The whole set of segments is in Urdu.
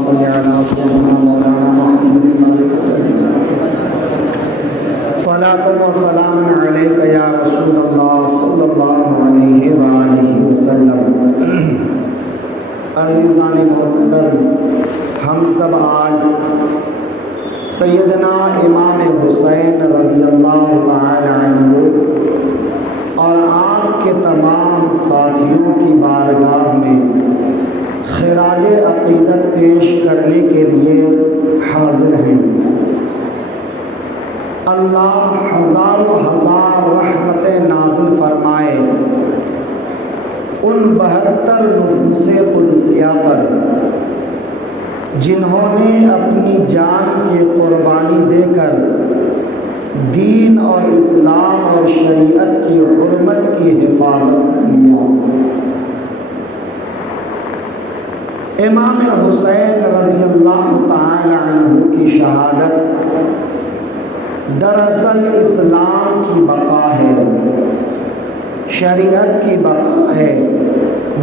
صل على سيدنا مولانا محمد صلاة و سلام علیک یا رسول اللہ صلی اللہ علیہ وآلہ وسلم۔ عزیزان محترم، ہم سب آج سیدنا امام حسین رضی اللہ تعالی عنہ اور آپ کے تمام ساتھیوں کی بارگاہ میں خراج عقیدت پیش کرنے کے لیے حاضر ہیں۔ اللہ ہزاروں ہزار رحمتیں نازل فرمائے ان 72 نفوس قدسیہ پر جنہوں نے اپنی جان کی قربانی دے کر دین اور اسلام اور شریعت کی حرمت کی حفاظت کر لیا۔ امام حسین رضی اللہ تعالی عنہ کی شہادت دراصل اسلام کی بقا ہے، شریعت کی بقا ہے،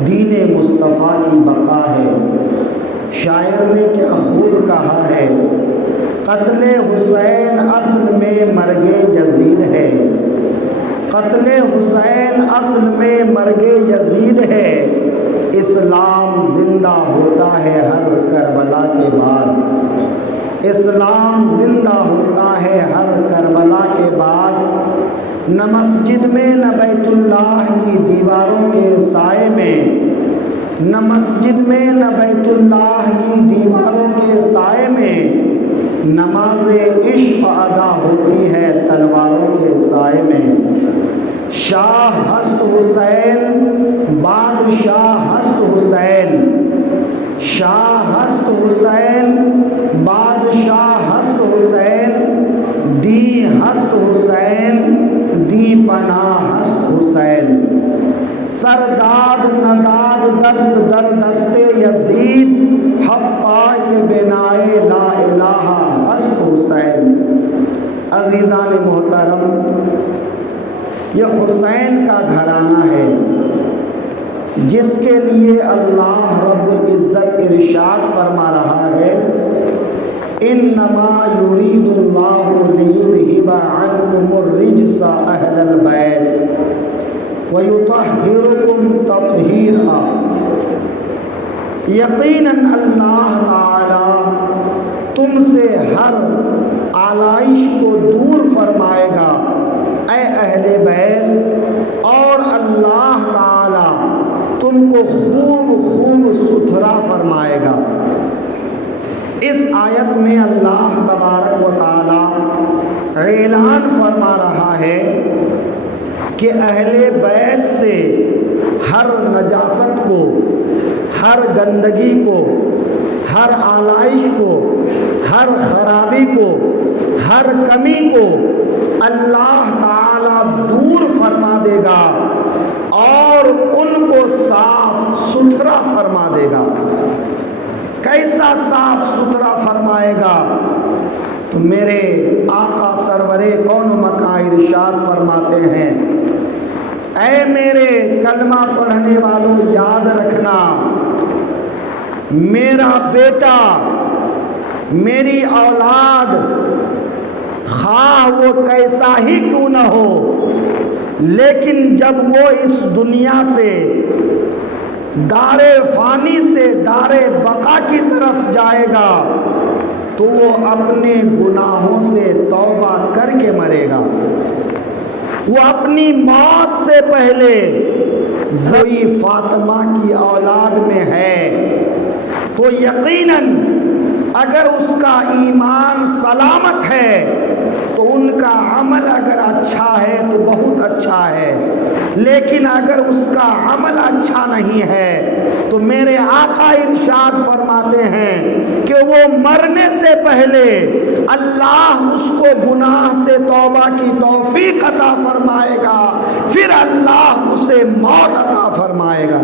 دین مصطفیٰ کی بقا ہے۔ شاعر نے کیا خوب کہا ہے، قتل حسین اصل میں مرگ یزید ہے، قتل حسین اصل میں مرگ یزید ہے، اسلام زندہ ہوتا ہے ہر کربلا کے بعد، اسلام زندہ ہوتا ہے ہر کربلا کے بعد۔ نہ مسجد میں نہ بیت اللہ کی دیواروں کے سائے میں، نہ مسجد میں نہ بیت اللہ کی دیواروں کے سائے میں نماز عشق ادا ہوتی ہے تلواروں کے سائے میں۔ شاہ ہست حسین بادشاہ ہست حسین، شاہ ہست حسین بادشاہ ہست حسین، دی ہست حسین دی پناہ ہست حسین۔ سرداد نداد دست در دست یزید، حقا کے بنائے لا الہ ہست حسین۔ عزیزان محترم، یہ حسین کا گھرانہ ہے جس کے لیے اللہ رب العزت ارشاد فرما رہا ہے، انما یرید اللہ لیذہب عنکم الرجس اہل البیت ویطہرکم تطہیرا۔ یقیناً اللہ تعالی تم سے ہر آلائش کو دور فرمائے گا اے اہل بیت، اور اللہ تعالی تم کو خوب خوب ستھرا فرمائے گا۔ اس آیت میں اللہ تبارک و تعالی اعلان فرما رہا ہے کہ اہل بیت سے ہر نجاست کو، ہر گندگی کو، ہر آلائش کو، ہر خرابی کو، ہر کمی کو اللہ تعالی دور فرما دے گا اور ان کو صاف ستھرا فرما دے گا۔ کیسا صاف ستھرا فرمائے گا؟ تو میرے آقا سرور کون مکان ارشاد فرماتے ہیں، اے میرے کلمہ پڑھنے والوں یاد رکھنا، میرا بیٹا، میری اولاد، خواہ وہ کیسا ہی کیوں نہ ہو، لیکن جب وہ اس دنیا سے دار فانی سے دار بقا کی طرف جائے گا تو وہ اپنے گناہوں سے توبہ کر کے مرے گا۔ وہ اپنی موت سے پہلے زوی فاطمہ کی اولاد میں ہے تو یقیناً اگر اس کا ایمان سلامت ہے تو ان کا عمل اگر اچھا ہے تو بہت اچھا ہے، لیکن اگر اس کا عمل اچھا نہیں ہے تو میرے آقا ارشاد فرماتے ہیں کہ وہ مرنے سے پہلے اللہ اس کو گناہ سے توبہ کی توفیق عطا فرمائے گا، پھر اللہ اسے موت عطا فرمائے گا۔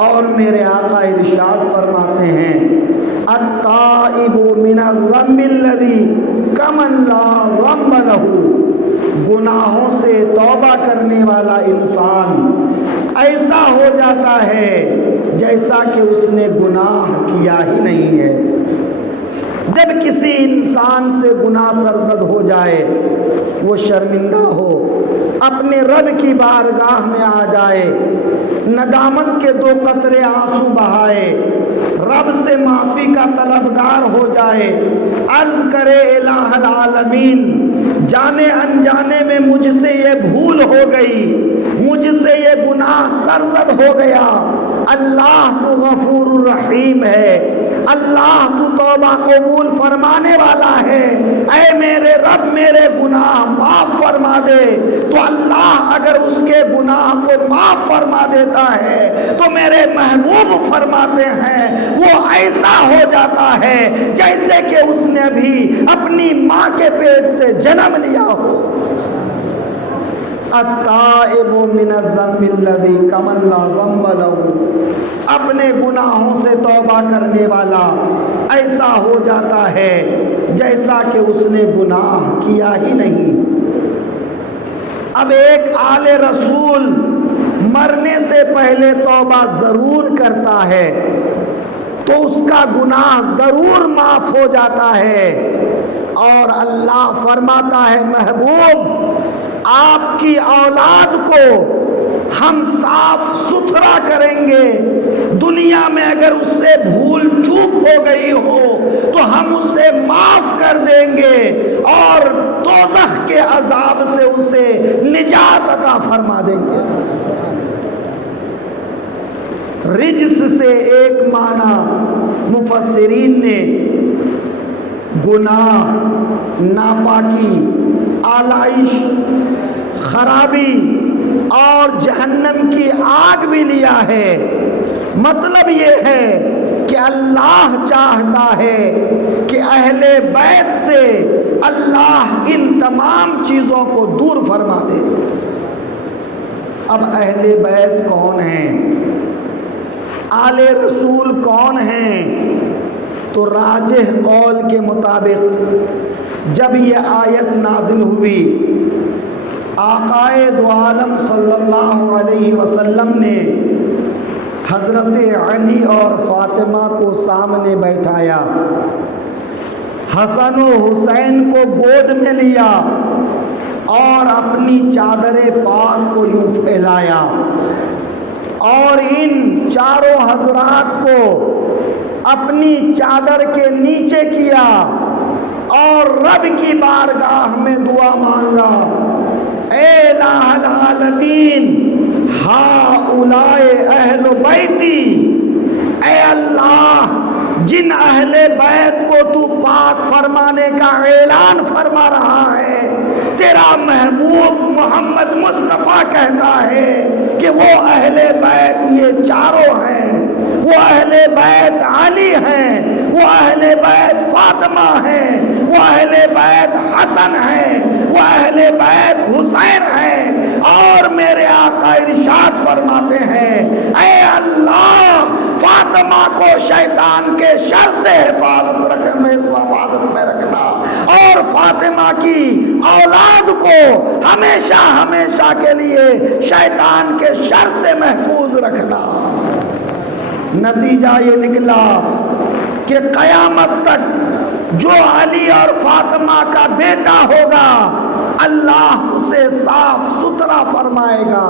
اور میرے آقا ارشاد فرماتے ہیں، التائب من الذنب الذی کمن لا ذنب لہ، گناہوں سے توبہ کرنے والا انسان ایسا ہو جاتا ہے جیسا کہ اس نے گناہ کیا ہی نہیں ہے۔ جب کسی انسان سے گناہ سرزد ہو جائے، وہ شرمندہ ہو، اپنے رب کی بارگاہ میں آ جائے، ندامت کے 2 قطرے آنسو بہائے، رب سے معافی کا طلبگار ہو جائے، عرض کرے الہ العالمین، جانے انجانے میں مجھ سے یہ بھول ہو گئی، مجھ سے یہ گناہ سرزد ہو گیا، اللہ تو غفور الرحیم ہے، اللہ تو توبہ قبول فرمانے والا ہے، اے میرے رب میرے گناہ معاف فرما دے، تو اللہ اگر اس کے گناہ کو معاف فرما دیتا ہے تو میرے محبوب فرماتے ہیں وہ ایسا ہو جاتا ہے جیسے کہ اس نے بھی اپنی ماں کے پیٹ سے جنم لیا ہو۔ التائب من الذنب الذی کمن لا ذنب لہ، اپنے گناہوں سے توبہ کرنے والا ایسا ہو جاتا ہے جیسا کہ اس نے گناہ کیا ہی نہیں۔ اب ایک آل رسول مرنے سے پہلے توبہ ضرور کرتا ہے تو اس کا گناہ ضرور معاف ہو جاتا ہے، اور اللہ فرماتا ہے محبوب آپ کی اولاد کو ہم صاف ستھرا کریں گے، دنیا میں اگر اس سے بھول چوک ہو گئی ہو تو ہم اسے معاف کر دیں گے اور دوزخ کے عذاب سے اسے نجات عطا فرما دیں گے۔ رجس سے ایک معنی مفسرین نے گناہ، ناپاکی، آلائش، خرابی اور جہنم کی آگ بھی لیا ہے۔ مطلب یہ ہے کہ اللہ چاہتا ہے کہ اہل بیت سے اللہ ان تمام چیزوں کو دور فرما دے۔ اب اہل بیت کون ہیں؟ آل رسول کون ہیں؟ تو راجح قول کے مطابق جب یہ آیت نازل ہوئی، آقائے دو عالم صلی اللہ علیہ وسلم نے حضرت علی اور فاطمہ کو سامنے بیٹھایا، حسن و حسین کو گود میں لیا اور اپنی چادر پاک کو یوں پھیلایا اور ان چاروں حضرات کو اپنی چادر کے نیچے کیا اور رب کی بارگاہ میں دعا مانگا، اے الہ العالمین ہؤلاء اہل بیتی، اے اللہ جن اہل بیت کو تو پاک فرمانے کا اعلان فرما رہا ہے، تیرا محبوب محمد مصطفیٰ کہتا ہے کہ وہ اہل بیت یہ چاروں ہیں، وہ اہل بیت علی ہیں، وہ اہل بیت فاطمہ ہیں، وہ اہل بیت حسن ہیں، وہ اہل بیت حسین ہیں، اور میرے آقا ارشاد فرماتے ہیں اے اللہ فاطمہ کو شیطان کے شر سے حفاظت میں رکھنا اور فاطمہ کی اولاد کو ہمیشہ ہمیشہ کے لیے شیطان کے شر سے محفوظ رکھنا۔ نتیجہ یہ نکلا کہ قیامت تک جو علی اور فاطمہ کا بیٹا ہوگا اللہ اسے صاف ستھرا فرمائے گا،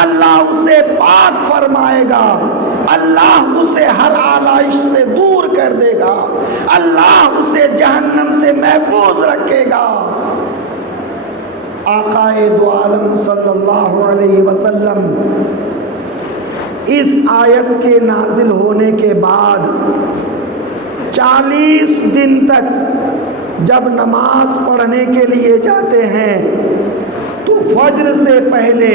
اللہ اسے پاک فرمائے گا، اللہ اسے ہر آلائش سے دور کر دے گا، اللہ اسے جہنم سے محفوظ رکھے گا۔ آقائے دو عالم صلی اللہ علیہ وسلم اس آیت کے نازل ہونے کے بعد 40 دن تک جب نماز پڑھنے کے لیے جاتے ہیں تو فجر سے پہلے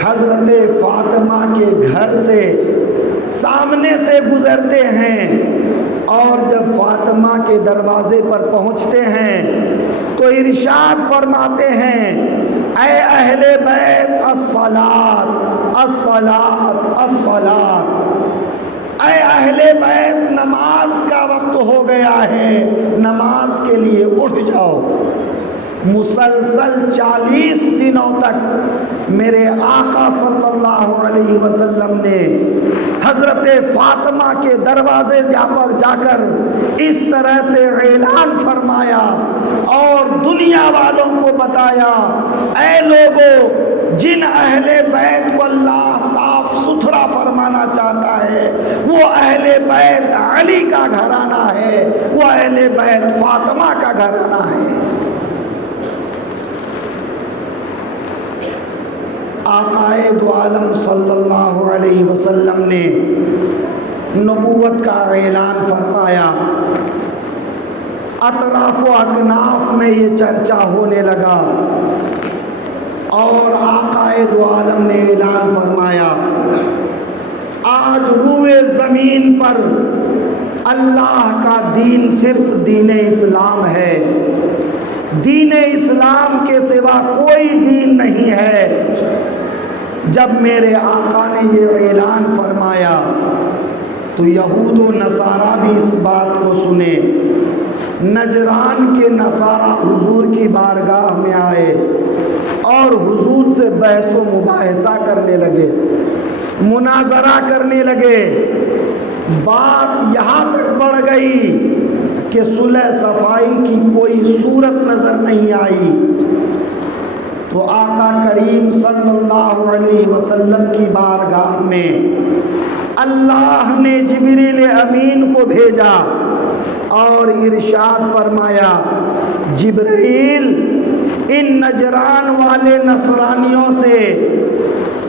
حضرت فاطمہ کے گھر سے سامنے سے گزرتے ہیں، اور جب فاطمہ کے دروازے پر پہنچتے ہیں تو ارشاد فرماتے ہیں اے اہل بیت الصلاۃ الصلاۃ الصلاۃ، اے اہل بیت نماز کا وقت ہو گیا ہے، نماز کے لیے اٹھ جاؤ۔ مسلسل 40 دنوں تک میرے آقا صلی اللہ علیہ وسلم نے حضرت فاطمہ کے دروازے جا کر اس طرح سے اعلان فرمایا اور دنیا والوں کو بتایا، اے لوگوں، جن اہل بیت کو اللہ صاف ستھرا فرمانا چاہتا ہے وہ اہل بیت علی کا گھرانہ ہے، وہ اہل بیت فاطمہ کا گھرانہ ہے۔ آقائے دو عالم صلی اللہ علیہ وسلم نے نبوت کا اعلان فرمایا، اطراف و اکناف میں یہ چرچا ہونے لگا اور آقائے دو عالم نے اعلان فرمایا، آج روئے زمین پر اللہ کا دین صرف دین اسلام ہے، دین اسلام کے سوا کوئی دین نہیں ہے۔ جب میرے آقا نے یہ اعلان فرمایا تو یہود و نصارہ بھی اس بات کو سنے۔ نجران کے نصارہ حضور کی بارگاہ میں آئے اور حضور سے بحث و مباحثہ کرنے لگے، مناظرہ کرنے لگے۔ بات یہاں تک بڑھ گئی کہ صلح صفائی کی کوئی صورت نظر نہیں آئی، تو آقا کریم صلی اللہ علیہ وسلم کی بارگاہ میں اللہ نے جبریل امین کو بھیجا اور ارشاد فرمایا، جبرائیل ان نجران والے نصرانیوں سے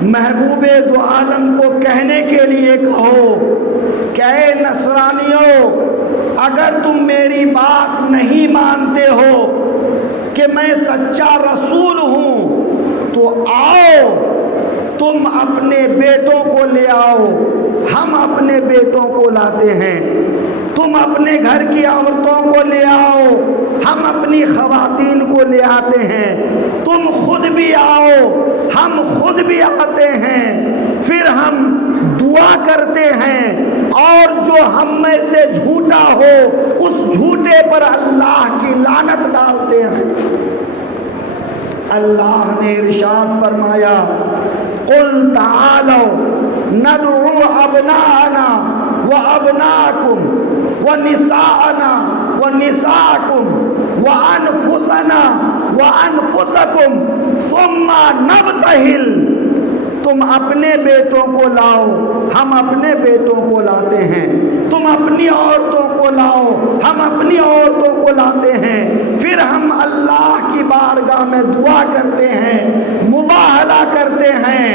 محبوب دو عالم کو کہنے کے لیے کہو کہ اے نصرانیوں، اگر تم میری بات نہیں مانتے ہو کہ میں سچا رسول ہوں تو آؤ، تم اپنے بیٹوں کو لے آؤ، ہم اپنے بیٹوں کو لاتے ہیں، تم اپنے گھر کی عورتوں کو لے آؤ، ہم اپنی خواتین کو لے آتے ہیں، تم خود بھی آؤ، ہم خود بھی آتے ہیں، پھر ہم دعا کرتے ہیں اور جو ہم میں سے جھوٹا ہو اس جھوٹے پر اللہ کی لعنت ڈالتے ہیں۔ اللہ نے ارشاد فرمایا، قل تعالوا ندعو ابناءنا وابناءکم ونساءنا ونساءکم وانفسنا وانفسکم ثم نبتہل۔ تم اپنے بیٹوں کو لاؤ، ہم اپنے بیٹوں کو لاتے ہیں، تم اپنی عورتوں کو لاؤ، ہم اپنی عورتوں کو لاتے ہیں، پھر ہم اللہ کی بارگاہ میں دعا کرتے ہیں، مباہلہ کرتے ہیں۔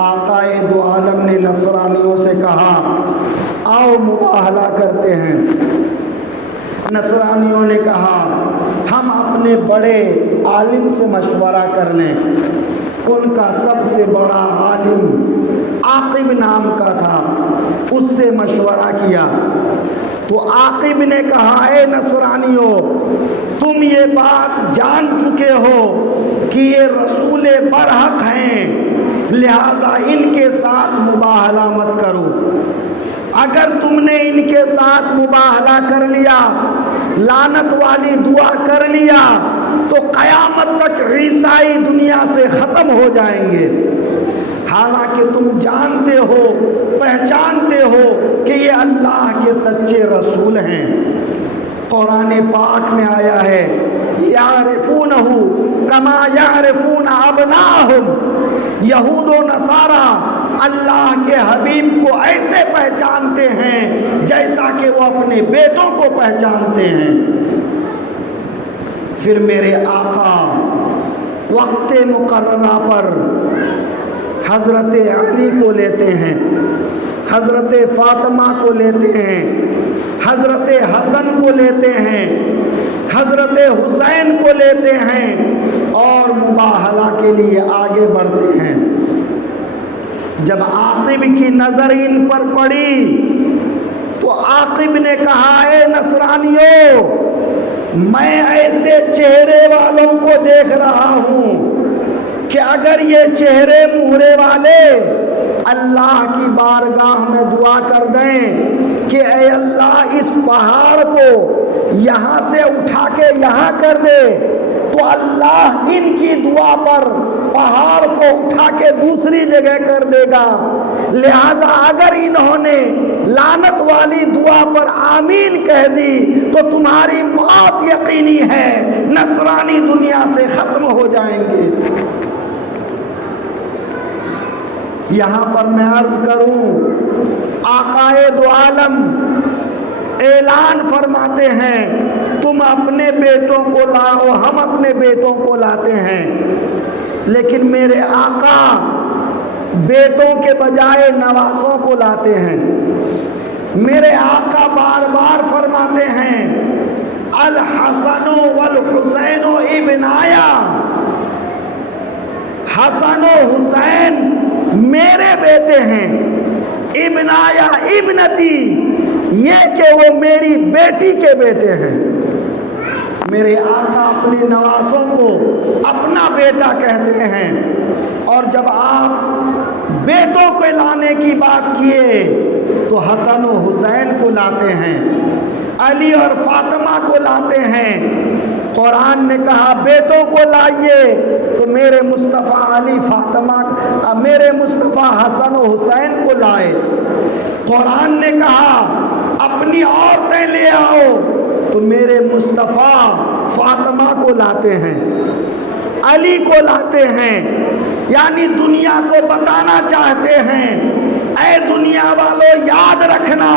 آقائے دو عالم نے نصرانیوں سے کہا، آؤ مباہلہ کرتے ہیں۔ نصرانیوں نے کہا، ہم اپنے بڑے عالم سے مشورہ کر لیں۔ ان کا سب سے بڑا عالم عاقب نام کا تھا، اس سے مشورہ کیا تو عاقب نے کہا، اے نصرانیوں، تم یہ بات جان چکے ہو کہ یہ رسول برحق ہیں، لہذا ان کے ساتھ مباہلہ مت کرو۔ اگر تم نے ان کے ساتھ مباہلہ کر لیا، لعنت والی دعا کر لیا، تو قیامت تک عیسائی دنیا سے ختم ہو جائیں گے۔ حالانکہ تم جانتے ہو، پہچانتے ہو کہ یہ اللہ کے سچے رسول ہیں۔ قرآن پاک میں آیا ہے، یعرفونہ کما یعرفون ابناءہم۔ یہود و نصارہ اللہ کے حبیب کو ایسے پہچانتے ہیں جیسا کہ وہ اپنے بیٹوں کو پہچانتے ہیں۔ پھر میرے آقا وقت مقررہ پر حضرت علی کو لیتے ہیں، حضرت فاطمہ کو لیتے ہیں، حضرت حسن کو لیتے ہیں، حضرت حسین کو لیتے ہیں اور مباہلہ کے لیے آگے بڑھتے ہیں۔ جب عاقب کی نظر ان پر پڑی تو عاقب نے کہا، اے نصرانیوں، میں ایسے چہرے والوں کو دیکھ رہا ہوں کہ اگر یہ چہرے مہرے والے اللہ کی بارگاہ میں دعا کر دیں کہ اے اللہ اس پہاڑ کو یہاں سے اٹھا کے یہاں کر دے، تو اللہ ان کی دعا پر پہاڑ کو اٹھا کے دوسری جگہ کر دے گا۔ لہذا اگر انہوں نے لعنت والی دعا پر آمین کہہ دی تو تمہاری موت یقینی ہے، نصرانی دنیا سے ختم ہو جائیں گے۔ یہاں پر میں عرض کروں، آقائے دو عالم اعلان فرماتے ہیں تم اپنے بیٹوں کو لاؤ، ہم اپنے بیٹوں کو لاتے ہیں، لیکن میرے آقا بیٹوں کے بجائے نواسوں کو لاتے ہیں۔ میرے آقا بار بار فرماتے ہیں الحسن والحسین ابنایا، حسن و حسین میرے بیٹے ہیں، ابنایا ابنتی یہ کہ وہ میری بیٹی کے بیٹے ہیں۔ میرے آقا اپنے نواسوں کو اپنا بیٹا کہتے ہیں، اور جب آپ بیٹوں کو لانے کی بات کیے تو حسن و حسین کو لاتے ہیں، علی اور فاطمہ کو لاتے ہیں۔ قرآن نے کہا بیٹوں کو لائیے تو میرے مصطفیٰ علی فاطمہ، میرے مصطفیٰ حسن و حسین کو لائے۔ قرآن نے کہا اپنی عورتیں لے آؤ تو میرے مصطفیٰ فاطمہ کو لاتے ہیں، علی کو لاتے ہیں۔ یعنی دنیا کو بتانا چاہتے ہیں اے دنیا والوں یاد رکھنا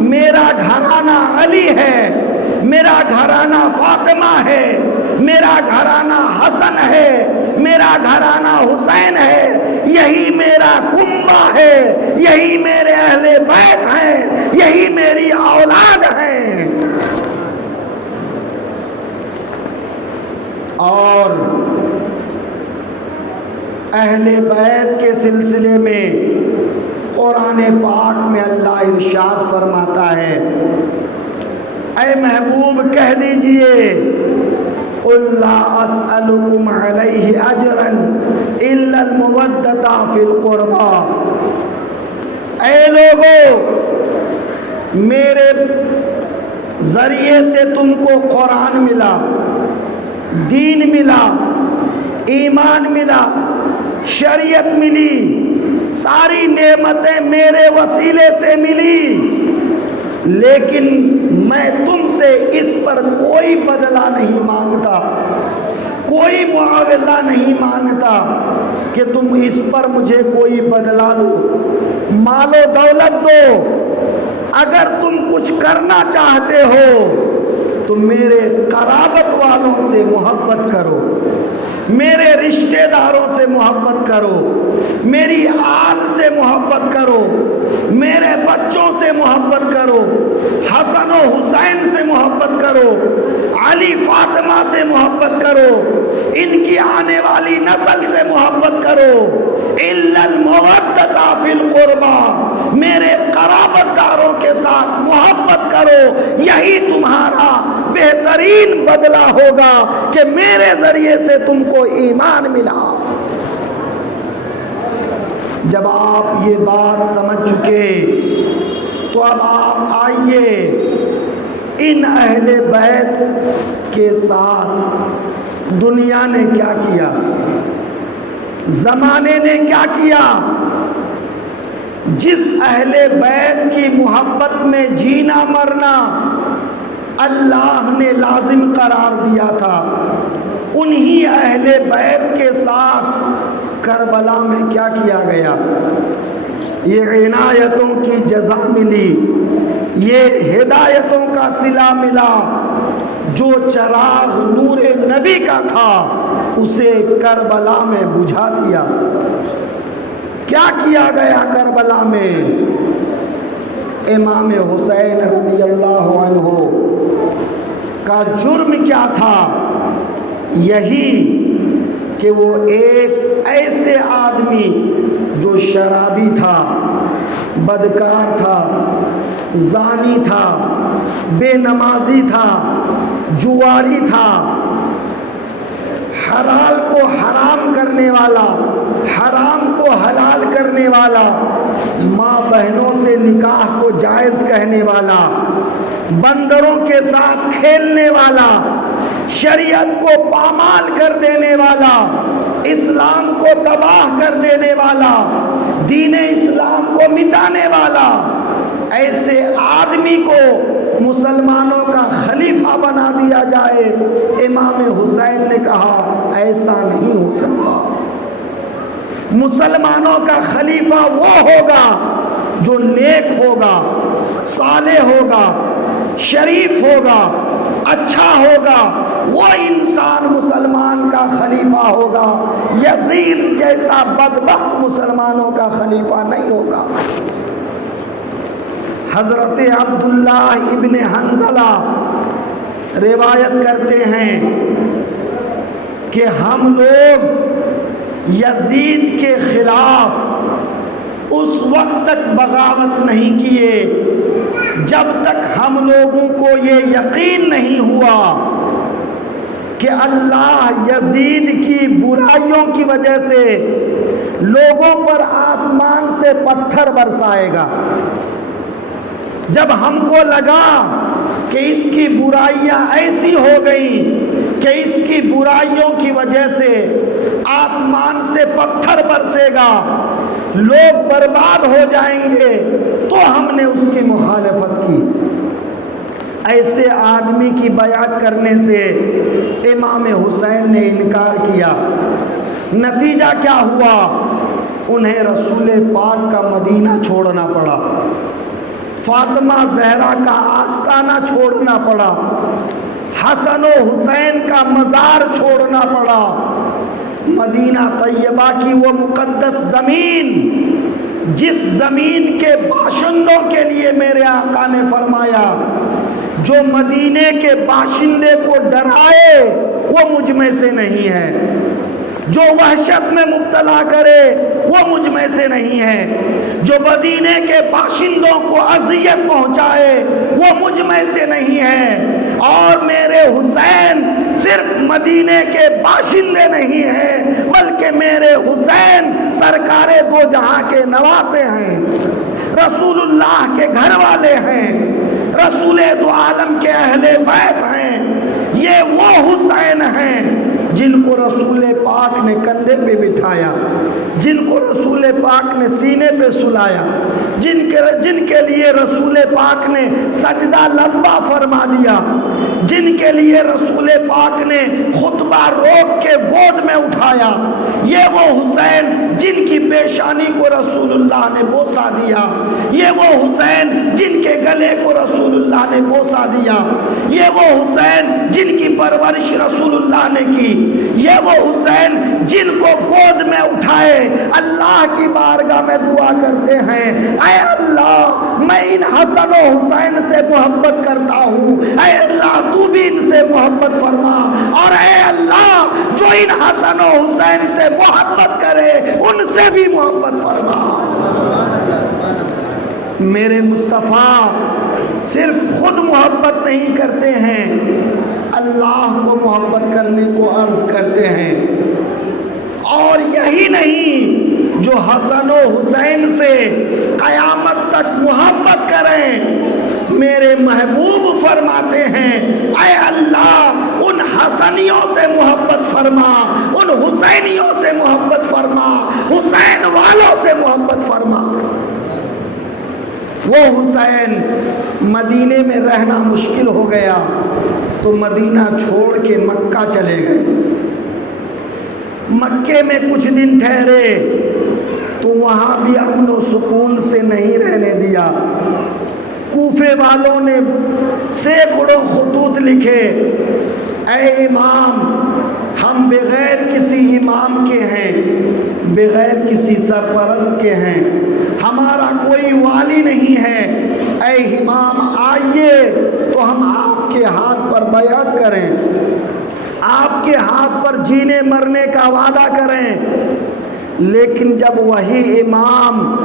میرا گھرانہ علی ہے، میرا گھرانہ فاطمہ ہے، میرا گھرانہ حسن ہے، میرا گھرانہ حسین ہے، یہی میرا کنبہ ہے، یہی میرے اہل بیت ہیں، یہی میری اولاد ہیں۔ اور اہل بیت کے سلسلے میں قرآن پاک میں اللہ ارشاد فرماتا ہے، اے محبوب کہہ دیجئے قُلْ لَا أَسْأَلُكُمْ عَلَيْهِ أَجْرًا إِلَّا الْمُوَدَّةَ فِي الْقُرْبَى۔ اے لوگو میرے ذریعے سے تم کو قرآن ملا، دین ملا، ایمان ملا، شریعت ملی، ساری نعمتیں میرے وسیلے سے ملی، لیکن میں تم سے اس پر کوئی بدلہ نہیں مانگتا، کوئی معاوضہ نہیں مانگتا کہ تم اس پر مجھے کوئی بدلہ دو، مال و دولت دو۔ اگر تم کچھ کرنا چاہتے ہو تو میرے قرابت والوں سے محبت کرو، میرے رشتہ داروں سے محبت کرو، میری آل سے محبت کرو، میرے بچوں سے محبت کرو، حسن و حسین سے محبت کرو، علی فاطمہ سے محبت کرو، ان کی آنے والی نسل سے محبت کرو۔ اِلَّا الْمَوَدَّةَ فِي الْقُرْبَى، میرے قرابت داروں کے ساتھ محبت کرو، یہی تمہارا بہترین بدلہ ہوگا کہ میرے ذریعے سے تم کو ایمان ملا۔ جب آپ یہ بات سمجھ چکے تو اب آپ آئیے ان اہل بیت کے ساتھ دنیا نے کیا کیا، زمانے نے کیا کیا۔ جس اہل بیت کی محبت میں جینا مرنا اللہ نے لازم قرار دیا تھا، انہی اہل بیت کے ساتھ کربلا میں کیا کیا گیا، یہ عنایتوں کی جزا ملی، یہ ہدایتوں کا صلہ ملا۔ جو چراغ نور نبی کا تھا اسے کربلا میں بجھا دیا۔ کیا کیا گیا کربلا میں؟ امام حسین رضی اللہ عنہ کا جرم کیا تھا؟ یہی کہ وہ ایک ایسے آدمی جو شرابی تھا، بدکار تھا، زانی تھا، بے نمازی تھا، جواری تھا، حلال کو حرام کرنے والا، حرام کو حلال کرنے والا، ماں بہنوں سے نکاح کو جائز کہنے والا، بندروں کے ساتھ کھیلنے والا، شریعت کو پامال کر دینے والا، اسلام کو تباہ کر دینے والا، دین اسلام کو مٹانے والا، ایسے آدمی کو مسلمانوں کا خلیفہ بنا دیا جائے۔ امام حسین نے کہا ایسا نہیں ہو سکتا۔ مسلمانوں کا خلیفہ وہ ہوگا جو نیک ہوگا، صالح ہوگا، شریف ہوگا، اچھا ہوگا، وہ انسان مسلمان کا خلیفہ ہوگا۔ یزید جیسا بدبخت مسلمانوں کا خلیفہ نہیں ہوگا۔ حضرت عبداللہ ابن حنظلہ روایت کرتے ہیں کہ ہم لوگ یزید کے خلاف اس وقت تک بغاوت نہیں کیے جب تک ہم لوگوں کو یہ یقین نہیں ہوا کہ اللہ یزید کی برائیوں کی وجہ سے لوگوں پر آسمان سے پتھر برسائے گا۔ جب ہم کو لگا کہ اس کی برائیاں ایسی ہو گئیں کہ اس کی برائیوں کی وجہ سے آسمان سے پتھر برسے گا، لوگ برباد ہو جائیں گے، تو ہم نے اس کی مخالفت کی۔ ایسے آدمی کی بیعت کرنے سے امام حسین نے انکار کیا۔ نتیجہ کیا ہوا؟ انہیں رسول پاک کا مدینہ چھوڑنا پڑا، فاطمہ زہرا کا آستانہ چھوڑنا پڑا، حسن و حسین کا مزار چھوڑنا پڑا۔ مدینہ طیبہ کی وہ مقدس زمین، جس زمین کے باشندوں کے لیے میرے آقا نے فرمایا جو مدینے کے باشندے کو ڈرائے وہ مجھ میں سے نہیں ہے، جو وحشت میں مبتلا کرے وہ مجھ میں سے نہیں ہے، جو مدینے کے باشندوں کو اذیت پہنچائے وہ مجھ میں سے نہیں ہے۔ اور میرے حسین صرف مدینے کے باشندے نہیں ہیں بلکہ میرے حسین سرکار دو جہاں کے نواسے ہیں، رسول اللہ کے گھر والے ہیں، رسول دو عالم کے اہل بیت ہیں۔ یہ وہ حسین ہیں جن کو رسول پاک نے کندھے پہ بٹھایا، جن کو رسول پاک نے سینے پہ سلایا، جن کے لیے رسول پاک نے سجدہ لمبا فرما دیا، جن کے لیے رسول پاک نے خطبہ روک کے گود میں اٹھایا۔ یہ وہ حسین جن کی پیشانی کو رسول اللہ نے بوسہ دیا، یہ وہ حسین جن کے گلے کو رسول اللہ نے بوسہ دیا، یہ وہ حسین جن کی پرورش رسول اللہ نے کی، یہ وہ حسین جن کو گود میں اٹھائے اللہ کی بارگاہ میں دعا کرتے ہیں، اے اللہ میں ان حسن و حسین سے محبت کرتا ہوں، اے اللہ تو بھی ان سے محبت فرما، اور اے اللہ جو ان حسن و حسین سے محبت کرے ان سے بھی محبت فرما۔ میرے مصطفیٰ صرف خود محبت نہیں کرتے ہیں، اللہ کو محبت کرنے کو عرض کرتے ہیں۔ اور یہی نہیں، جو حسن و حسین سے قیامت تک محبت کریں، میرے محبوب فرماتے ہیں اے اللہ ان حسنیوں سے محبت فرما، ان حسینیوں سے محبت فرما، حسین والوں سے محبت فرما۔ وہ حسین مدینے میں رہنا مشکل ہو گیا تو مدینہ چھوڑ کے مکہ چلے گئے۔ مکے میں کچھ دن ٹھہرے تو وہاں بھی امن و سکون سے نہیں رہنے دیا۔ کوفے والوں نے سینکڑوں خطوط لکھے، اے امام ہم بغیر کسی امام کے ہیں، بغیر کسی سرپرست کے ہیں، ہمارا کوئی والی نہیں ہے، اے امام آئیے تو ہم آپ کے ہاتھ پر بیعت کریں، آپ کے ہاتھ پر جینے مرنے کا وعدہ کریں۔ لیکن جب وہی امام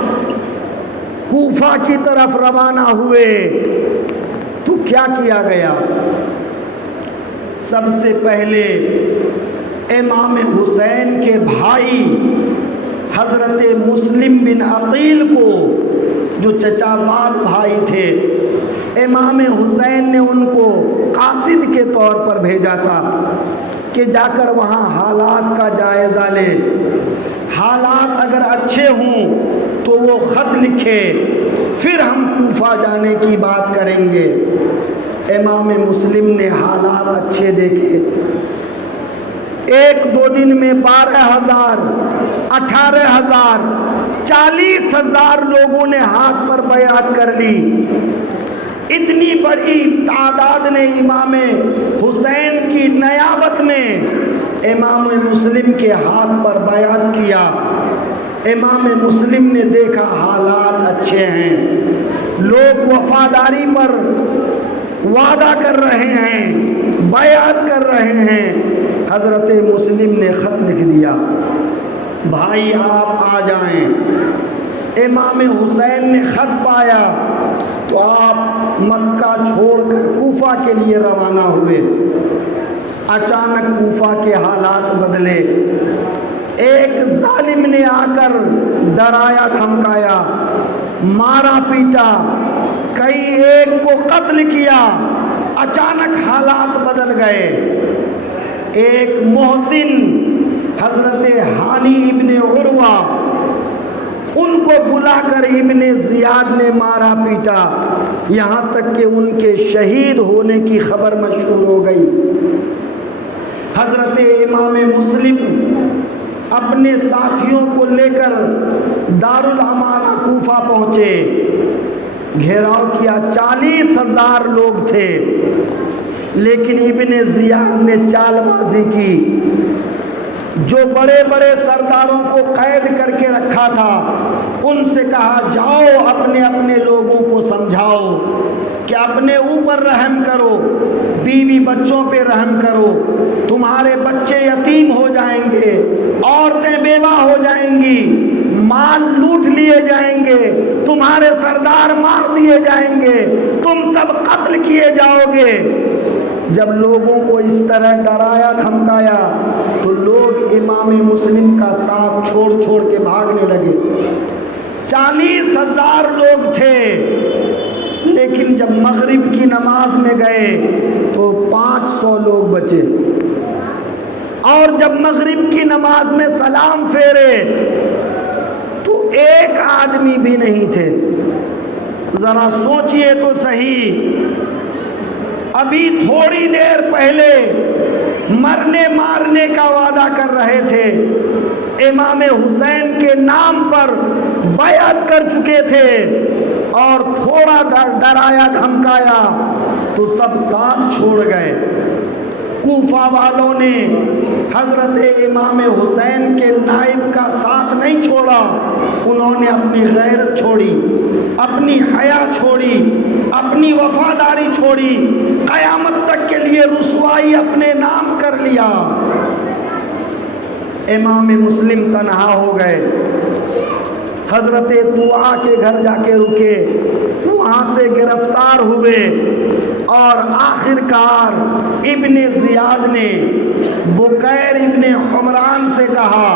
کوفہ کی طرف روانہ ہوئے تو کیا کیا گیا؟ سب سے پہلے امام حسین کے بھائی حضرت مسلم بن عقیل کو، جو چچا زاد بھائی تھے، امام حسین نے ان کو قاصد کے طور پر بھیجا تھا کہ جا کر وہاں حالات کا جائزہ لے، حالات اگر اچھے ہوں تو وہ خط لکھے، پھر ہم کوفہ جانے کی بات کریں گے۔ امام مسلم نے حالات اچھے دیکھے، 1-2 دن میں 12,000، 18,000، 40,000 لوگوں نے ہاتھ پر بیعت کر لی۔ اتنی بڑی تعداد نے امام حسین کی نیابت میں امام مسلم کے ہاتھ پر بیعت کیا۔ امام مسلم نے دیکھا حالات اچھے ہیں، لوگ وفاداری پر وعدہ کر رہے ہیں، بیعت کر رہے ہیں۔ حضرت مسلم نے خط لکھ دیا، بھائی آپ آ جائیں۔ امام حسین نے خط پایا تو آپ مکہ چھوڑ کر کوفہ کے لیے روانہ ہوئے۔ اچانک کوفہ کے حالات بدلے، ایک ظالم نے آ کر ڈرایا دھمکایا، مارا پیٹا، کئی ایک کو قتل کیا۔ اچانک حالات بدل گئے۔ ایک محسن حضرت ہانی ابن عروہ، ان کو بلا کر ابن زیاد نے مارا پیٹا، یہاں تک کہ ان کے شہید ہونے کی خبر مشہور ہو گئی۔ حضرت امام مسلم اپنے ساتھیوں کو لے کر دارالعمارہ کوفہ پہنچے، گھیراؤ کیا، 40,000 لوگ تھے، لیکن ابن زیاد نے چال بازی کی۔ جو بڑے بڑے سرداروں کو قید کر کے رکھا تھا ان سے کہا جاؤ اپنے اپنے لوگوں کو سمجھاؤ کہ اپنے اوپر رحم کرو، بیوی بچوں پہ رحم کرو، تمہارے بچے یتیم ہو جائیں گے، عورتیں بیوہ ہو جائیں گی، مال لوٹ لیے جائیں گے، تمہارے سردار مار دیے جائیں گے، تم سب قتل کیے جاؤ گے۔ جب لوگوں کو اس طرح ڈرایا دھمکایا تو لوگ امام مسلم کا ساتھ چھوڑ چھوڑ کے بھاگنے لگے۔ 40,000 لوگ تھے، لیکن جب مغرب کی نماز میں گئے تو 500 لوگ بچے، اور جب مغرب کی نماز میں سلام پھیرے تو ایک آدمی بھی نہیں تھے۔ ذرا سوچئے تو صحیح، ابھی تھوڑی دیر پہلے مرنے مارنے کا وعدہ کر رہے تھے، امام حسین کے نام پر بیعت کر چکے تھے، اور تھوڑا ڈرایا دھمکایا تو سب ساتھ چھوڑ گئے۔ کوفہ والوں نے حضرت امام حسین کے نائب کا ساتھ نہیں چھوڑا، انہوں نے اپنی غیرت چھوڑی، اپنی حیا چھوڑی، اپنی وفاداری چھوڑی، قیامت تک کے لیے رسوائی اپنے نام کر لیا۔ امام مسلم تنہا ہو گئے، حضرت طوعا کے گھر جا کے رکے، وہاں سے گرفتار ہوئے، اور آخر کار ابن زیاد نے بکیر ابن حمران سے کہا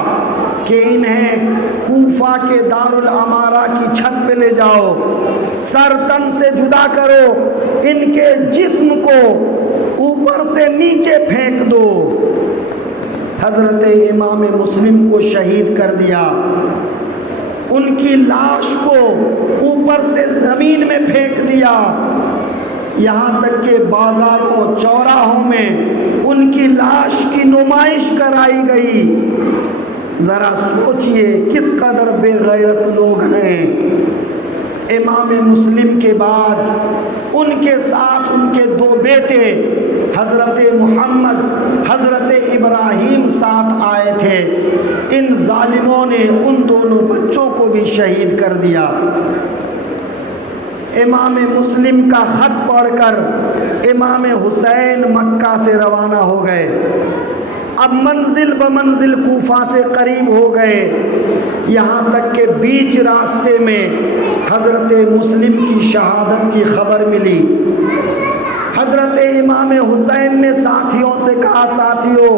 کہ انہیں کوفہ کے دارالعمارہ کی چھت پہ لے جاؤ، سر تن سے جدا کرو، ان کے جسم کو اوپر سے نیچے پھینک دو۔ حضرت امام مسلم کو شہید کر دیا، ان کی لاش کو اوپر سے زمین میں پھینک دیا، یہاں تک کہ بازاروں چوراہوں میں ان کی لاش کی نمائش کرائی گئی۔ ذرا سوچئے کس قدر بے غیرت لوگ ہیں۔ امام مسلم کے بعد ان کے ساتھ ان کے 2 بیٹے حضرت محمد، حضرت ابراہیم ساتھ آئے تھے۔ ان ظالموں نے ان دونوں بچوں کو بھی شہید کر دیا۔ امام مسلم کا خط پڑھ کر امام حسین مکہ سے روانہ ہو گئے۔ اب منزل بمنزل کوفہ سے قریب ہو گئے، یہاں تک کہ بیچ راستے میں حضرت مسلم کی شہادت کی خبر ملی۔ حضرت امام حسین نے ساتھیوں سے کہا، ساتھیوں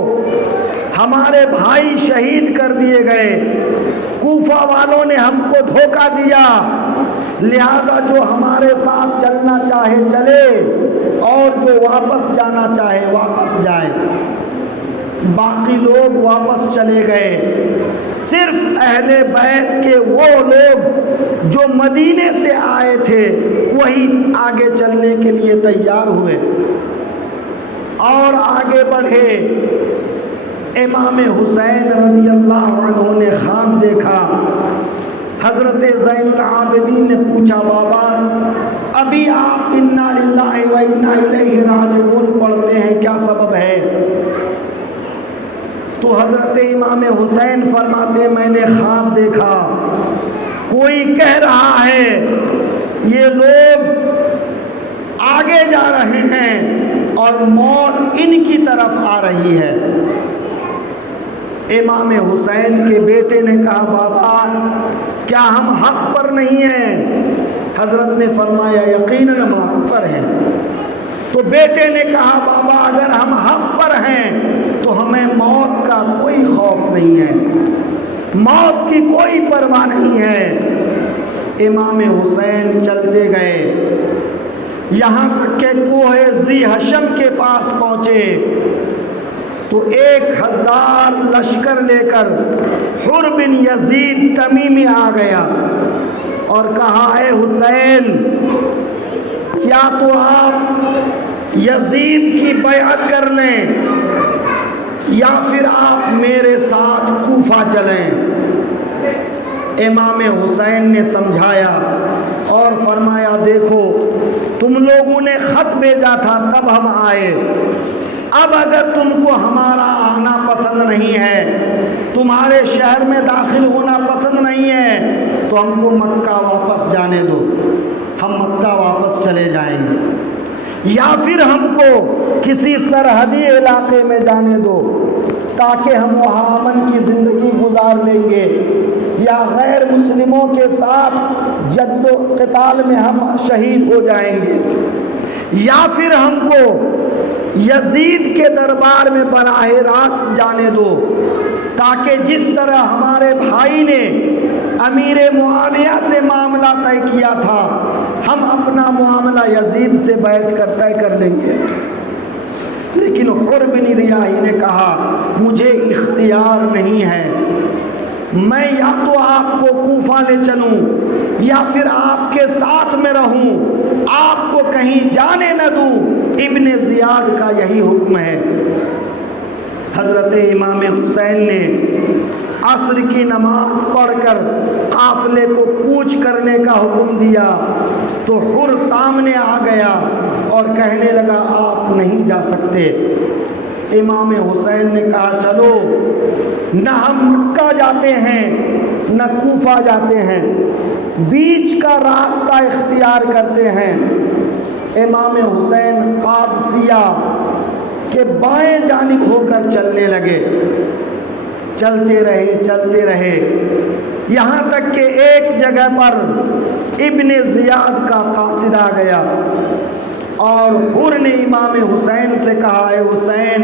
ہمارے بھائی شہید کر دیے گئے، کوفہ والوں نے ہم کو دھوکہ دیا، لہذا جو ہمارے ساتھ چلنا چاہے چلے اور جو واپس جانا چاہے واپس جائے۔ باقی لوگ واپس چلے گئے، صرف اہل بیت کے وہ لوگ جو مدینے سے آئے تھے وہی آگے چلنے کے لیے تیار ہوئے اور آگے بڑھے۔ امام حسین رضی اللہ عنہ نے خواب دیکھا۔ حضرت زین العابدین نے پوچھا، بابا ابھی آپ انا للہ و انا الیہ راجعون پڑھتے ہیں، کیا سبب ہے؟ تو حضرت امام حسین فرماتے ہیں میں نے خواب دیکھا، کوئی کہہ رہا ہے یہ لوگ آگے جا رہے ہیں اور موت ان کی طرف آ رہی ہے۔ امام حسین کے بیٹے نے کہا، بابا کیا ہم حق پر نہیں ہیں؟ حضرت نے فرمایا یقیناً ہم حق پر ہیں۔ تو بیٹے نے کہا، بابا اگر ہم حق پر ہیں تو ہمیں موت کا کوئی خوف نہیں ہے، موت کی کوئی پرواہ نہیں ہے۔ امام حسین چلتے گئے، یہاں تک کہ کوہ ذی حشم کے پاس پہنچے تو 1000 لشکر لے کر حر بن یزید تمیمی آ گیا اور کہا، اے حسین یا تو آپ یزید کی بیعت کر لیں یا پھر آپ میرے ساتھ کوفہ چلیں۔ امام حسین نے سمجھایا اور فرمایا، دیکھو تم لوگوں نے خط بھیجا تھا تب ہم آئے، اب اگر تم کو ہمارا آنا پسند نہیں ہے، تمہارے شہر میں داخل ہونا پسند نہیں ہے تو ہم کو مکہ واپس جانے دو، ہم مکہ واپس چلے جائیں گے، یا پھر ہم کو کسی سرحدی علاقے میں جانے دو تاکہ ہم وہاں امن کی زندگی گزار لیں گے، یا غیر مسلموں کے ساتھ جد و قتال میں ہم شہید ہو جائیں گے، یا پھر ہم کو یزید کے دربار میں براہ راست جانے دو تاکہ جس طرح ہمارے بھائی نے امیر معاویہ سے معاملہ طے کیا تھا ہم اپنا معاملہ یزید سے بیٹھ کر طے کر لیں گے۔ لیکن حر بن ریاحی نے کہا، مجھے اختیار نہیں ہے، میں یا تو آپ کو کوفہ لے چلوں یا پھر آپ کے ساتھ میں رہوں، آپ کو کہیں جانے نہ دوں، ابن زیاد کا یہی حکم ہے۔ حضرت امام حسین نے عصر کی نماز پڑھ کر قافلے کو کوچ کرنے کا حکم دیا تو حر سامنے آ گیا اور کہنے لگا، آپ نہیں جا سکتے۔ امام حسین نے کہا، چلو نہ ہم مکہ جاتے ہیں نہ کوفہ جاتے ہیں، بیچ کا راستہ اختیار کرتے ہیں۔ امام حسین قادسیہ کے بائیں جانب ہو کر چلنے لگے، چلتے رہے یہاں تک کہ ایک جگہ پر ابن زیاد کا قاصد آ گیا اور حر نے امام حسین سے کہا، اے حسین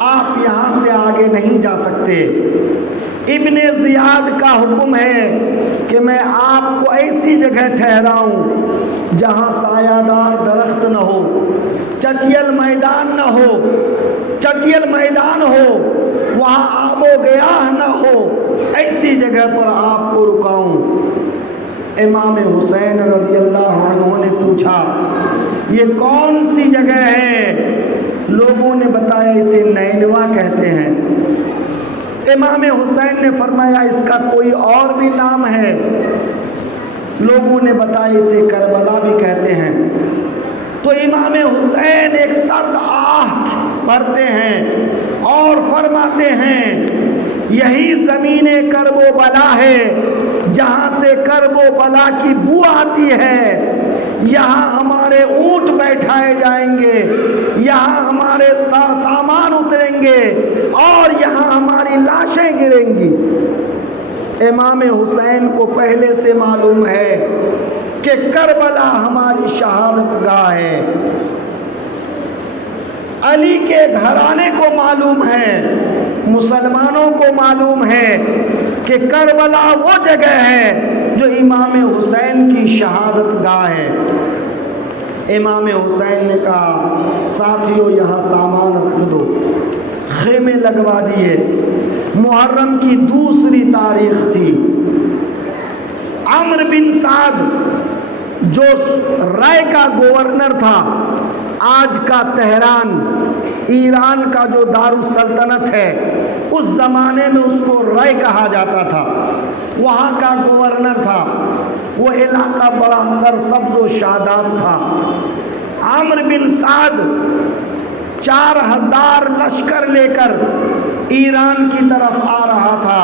آپ یہاں سے آگے نہیں جا سکتے، ابن زیاد کا حکم ہے کہ میں آپ کو ایسی جگہ ٹھہراؤں جہاں سایہ دار درخت نہ ہو، چٹیل میدان ہو، وہاں آب و گیاہ نہ ہو، ایسی جگہ پر آپ کو رکاؤں۔ امام حسین رضی اللہ عنہ نے پوچھا، یہ کون سی جگہ ہے؟ لوگوں نے بتایا اسے نینوا کہتے ہیں۔ امام حسین نے فرمایا اس کا کوئی اور بھی نام ہے؟ لوگوں نے بتایا اسے کربلا بھی کہتے ہیں۔ تو امام حسین ایک سخت آہ بھرتے ہیں اور فرماتے ہیں، یہی زمین کرب و بلا ہے جہاں سے کرب و بلا کی بو آتی ہے، یہاں ہمارے اونٹ بیٹھائے جائیں گے، یہاں ہمارے سامان اتریں گے اور یہاں ہماری لاشیں گریں گی۔ امام حسین کو پہلے سے معلوم ہے کہ کربلا ہماری شہادت گاہ ہے، علی کے گھرانے کو معلوم ہے مسلمانوں کو معلوم ہے کہ کربلا وہ جگہ ہے جو امام حسین کی شہادت گاہ ہے۔ امام حسین نے کہا ساتھیوں یہاں سامان رکھ دو، خیمے لگوا دیے۔ محرم کی دوسری تاریخ تھی۔ عمرو بن سعد جو رائے کا گورنر تھا، آج کا تہران ایران کا جو دارالسلطنت ہے، اس زمانے میں اس کو رائے کہا جاتا تھا، وہاں کا گورنر تھا۔ وہ علاقہ بڑا سرسبز و شاداب تھا۔ عمرو بن سعد 4000 لشکر لے کر ایران کی طرف آ رہا تھا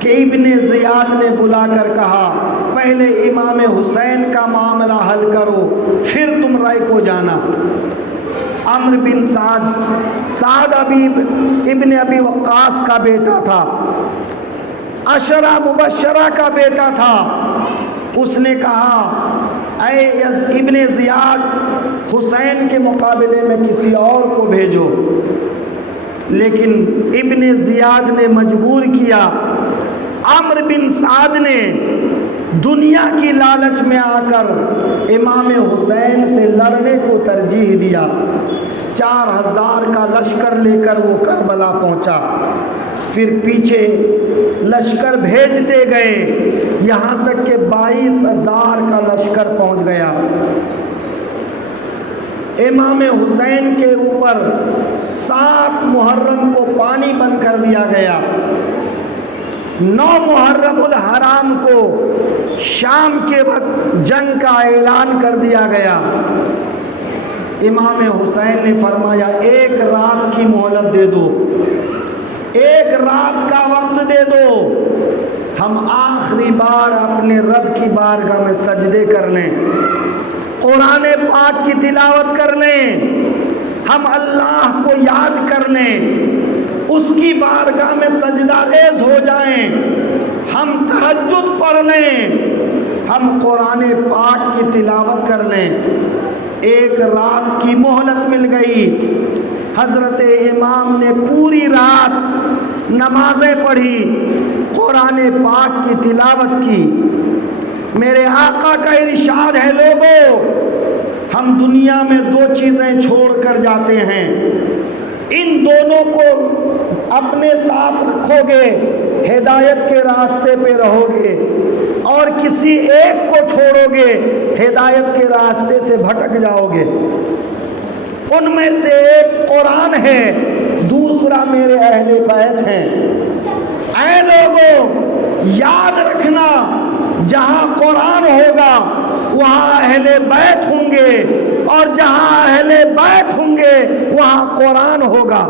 کہ ابن زیاد نے بلا کر کہا پہلے امام حسین کا معاملہ حل کرو پھر تم رائے کو جانا۔ عمرو بن سعد ابن ابی وقاص کا بیٹا تھا، عشرہ مبشرہ کا بیٹا تھا۔ اس نے کہا اے ابن زیاد، حسین کے مقابلے میں کسی اور کو بھیجو، لیکن ابن زیاد نے مجبور کیا۔ عمرو بن سعد نے دنیا کی لالچ میں آ کر امام حسین سے لڑنے کو ترجیح دیا۔ 4000 کا لشکر لے کر وہ کربلا پہنچا، پھر پیچھے لشکر بھیجتے گئے، یہاں تک کہ 22000 کا لشکر پہنچ گیا۔ امام حسین کے اوپر 7 محرم کو پانی بند کر دیا گیا۔ 9 محرم الحرام کو شام کے وقت جنگ کا اعلان کر دیا گیا۔ امام حسین نے فرمایا 1 رات کی مہلت دے دو، 1 رات کا وقت دے دو، ہم آخری بار اپنے رب کی بارگاہ میں سجدے کر لیں، قرآن پاک کی تلاوت کر لیں، ہم اللہ کو یاد کر لیں، اس کی بارگاہ میں سجدہ ریز ہو جائیں، ہم تہجد پڑھ لیں، ہم قرآن پاک کی تلاوت کر لیں۔ 1 رات کی مہلت مل گئی۔ حضرت امام نے پوری رات نمازیں پڑھی، قرآن پاک کی تلاوت کی۔ میرے آقا کا ارشاد ہے لوگوں، ہم دنیا میں 2 چیزیں چھوڑ کر جاتے ہیں، ان دونوں کو اپنے ساتھ رکھو گے ہدایت کے راستے پہ رہو گے، اور کسی ایک کو چھوڑو گے ہدایت کے راستے سے بھٹک جاؤ گے۔ ان میں سے ایک قرآن ہے، دوسرا میرے اہل بیت ہیں۔ اے لوگوں یاد رکھنا، جہاں قرآن ہوگا وہاں اہل بیت ہوں گے، اور جہاں اہل بیت ہوں گے وہاں قرآن ہوگا۔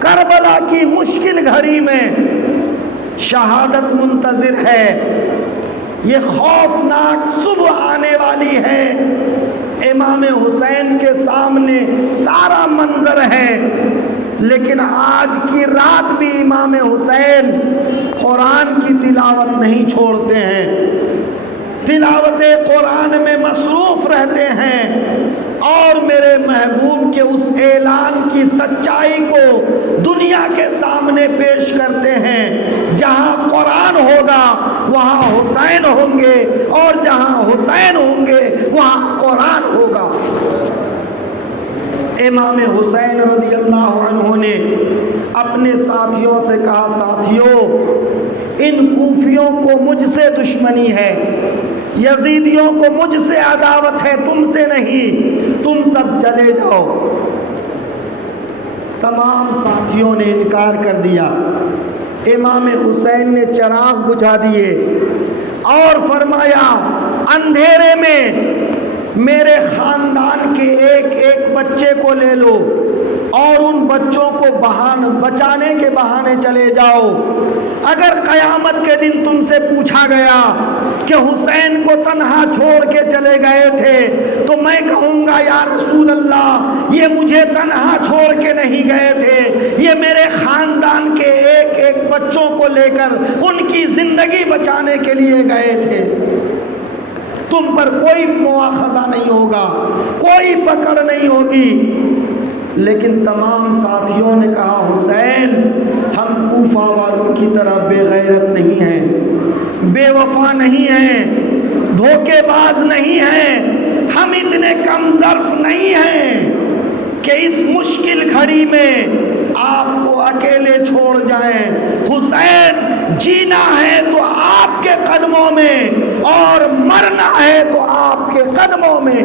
کربلا کی مشکل گھڑی میں شہادت منتظر ہے، یہ خوفناک صبح آنے والی ہے۔ امام حسین کے سامنے سارا منظر ہے، لیکن آج کی رات بھی امام حسین قرآن کی تلاوت نہیں چھوڑتے ہیں، تلاوت قرآن میں مصروف رہتے ہیں، اور میرے محبوب کے اس اعلان کی سچائی کو دنیا کے سامنے پیش کرتے ہیں، جہاں قرآن ہوگا وہاں حسین ہوں گے، اور جہاں حسین ہوں گے وہاں قرآن ہوگا۔ امام حسین رضی اللہ عنہ نے اپنے ساتھیوں سے کہا ساتھیوں، ان کوفیوں کو مجھ سے دشمنی ہے، یزیدیوں کو مجھ سے عداوت ہے، تم سے نہیں، تم سب چلے جاؤ۔ تمام ساتھیوں نے انکار کر دیا۔ امام حسین نے چراغ بجھا دیے اور فرمایا اندھیرے میں میرے خاندان کے ایک ایک بچے کو لے لو اور ان بچوں کو بچانے کے بہانے چلے جاؤ۔ اگر قیامت کے دن تم سے پوچھا گیا کہ حسین کو تنہا چھوڑ کے چلے گئے تھے تو میں کہوں گا یا رسول اللہ یہ مجھے تنہا چھوڑ کے نہیں گئے تھے، یہ میرے خاندان کے ایک ایک بچوں کو لے کر ان کی زندگی بچانے کے لیے گئے تھے۔ تم پر کوئی مواخذہ نہیں ہوگا، کوئی پکڑ نہیں ہوگی، لیکن تمام ساتھیوں نے کہا حسین ہم کوفہ والوں کی طرح بے غیرت نہیں ہیں، بے وفا نہیں ہیں، دھوکے باز نہیں ہیں، ہم اتنے کم ظرف نہیں ہیں کہ اس مشکل گھڑی میں آپ کو اکیلے چھوڑ جائیں۔ حسین جینا ہے تو آپ کے قدموں میں اور مرنا ہے تو آپ کے قدموں میں۔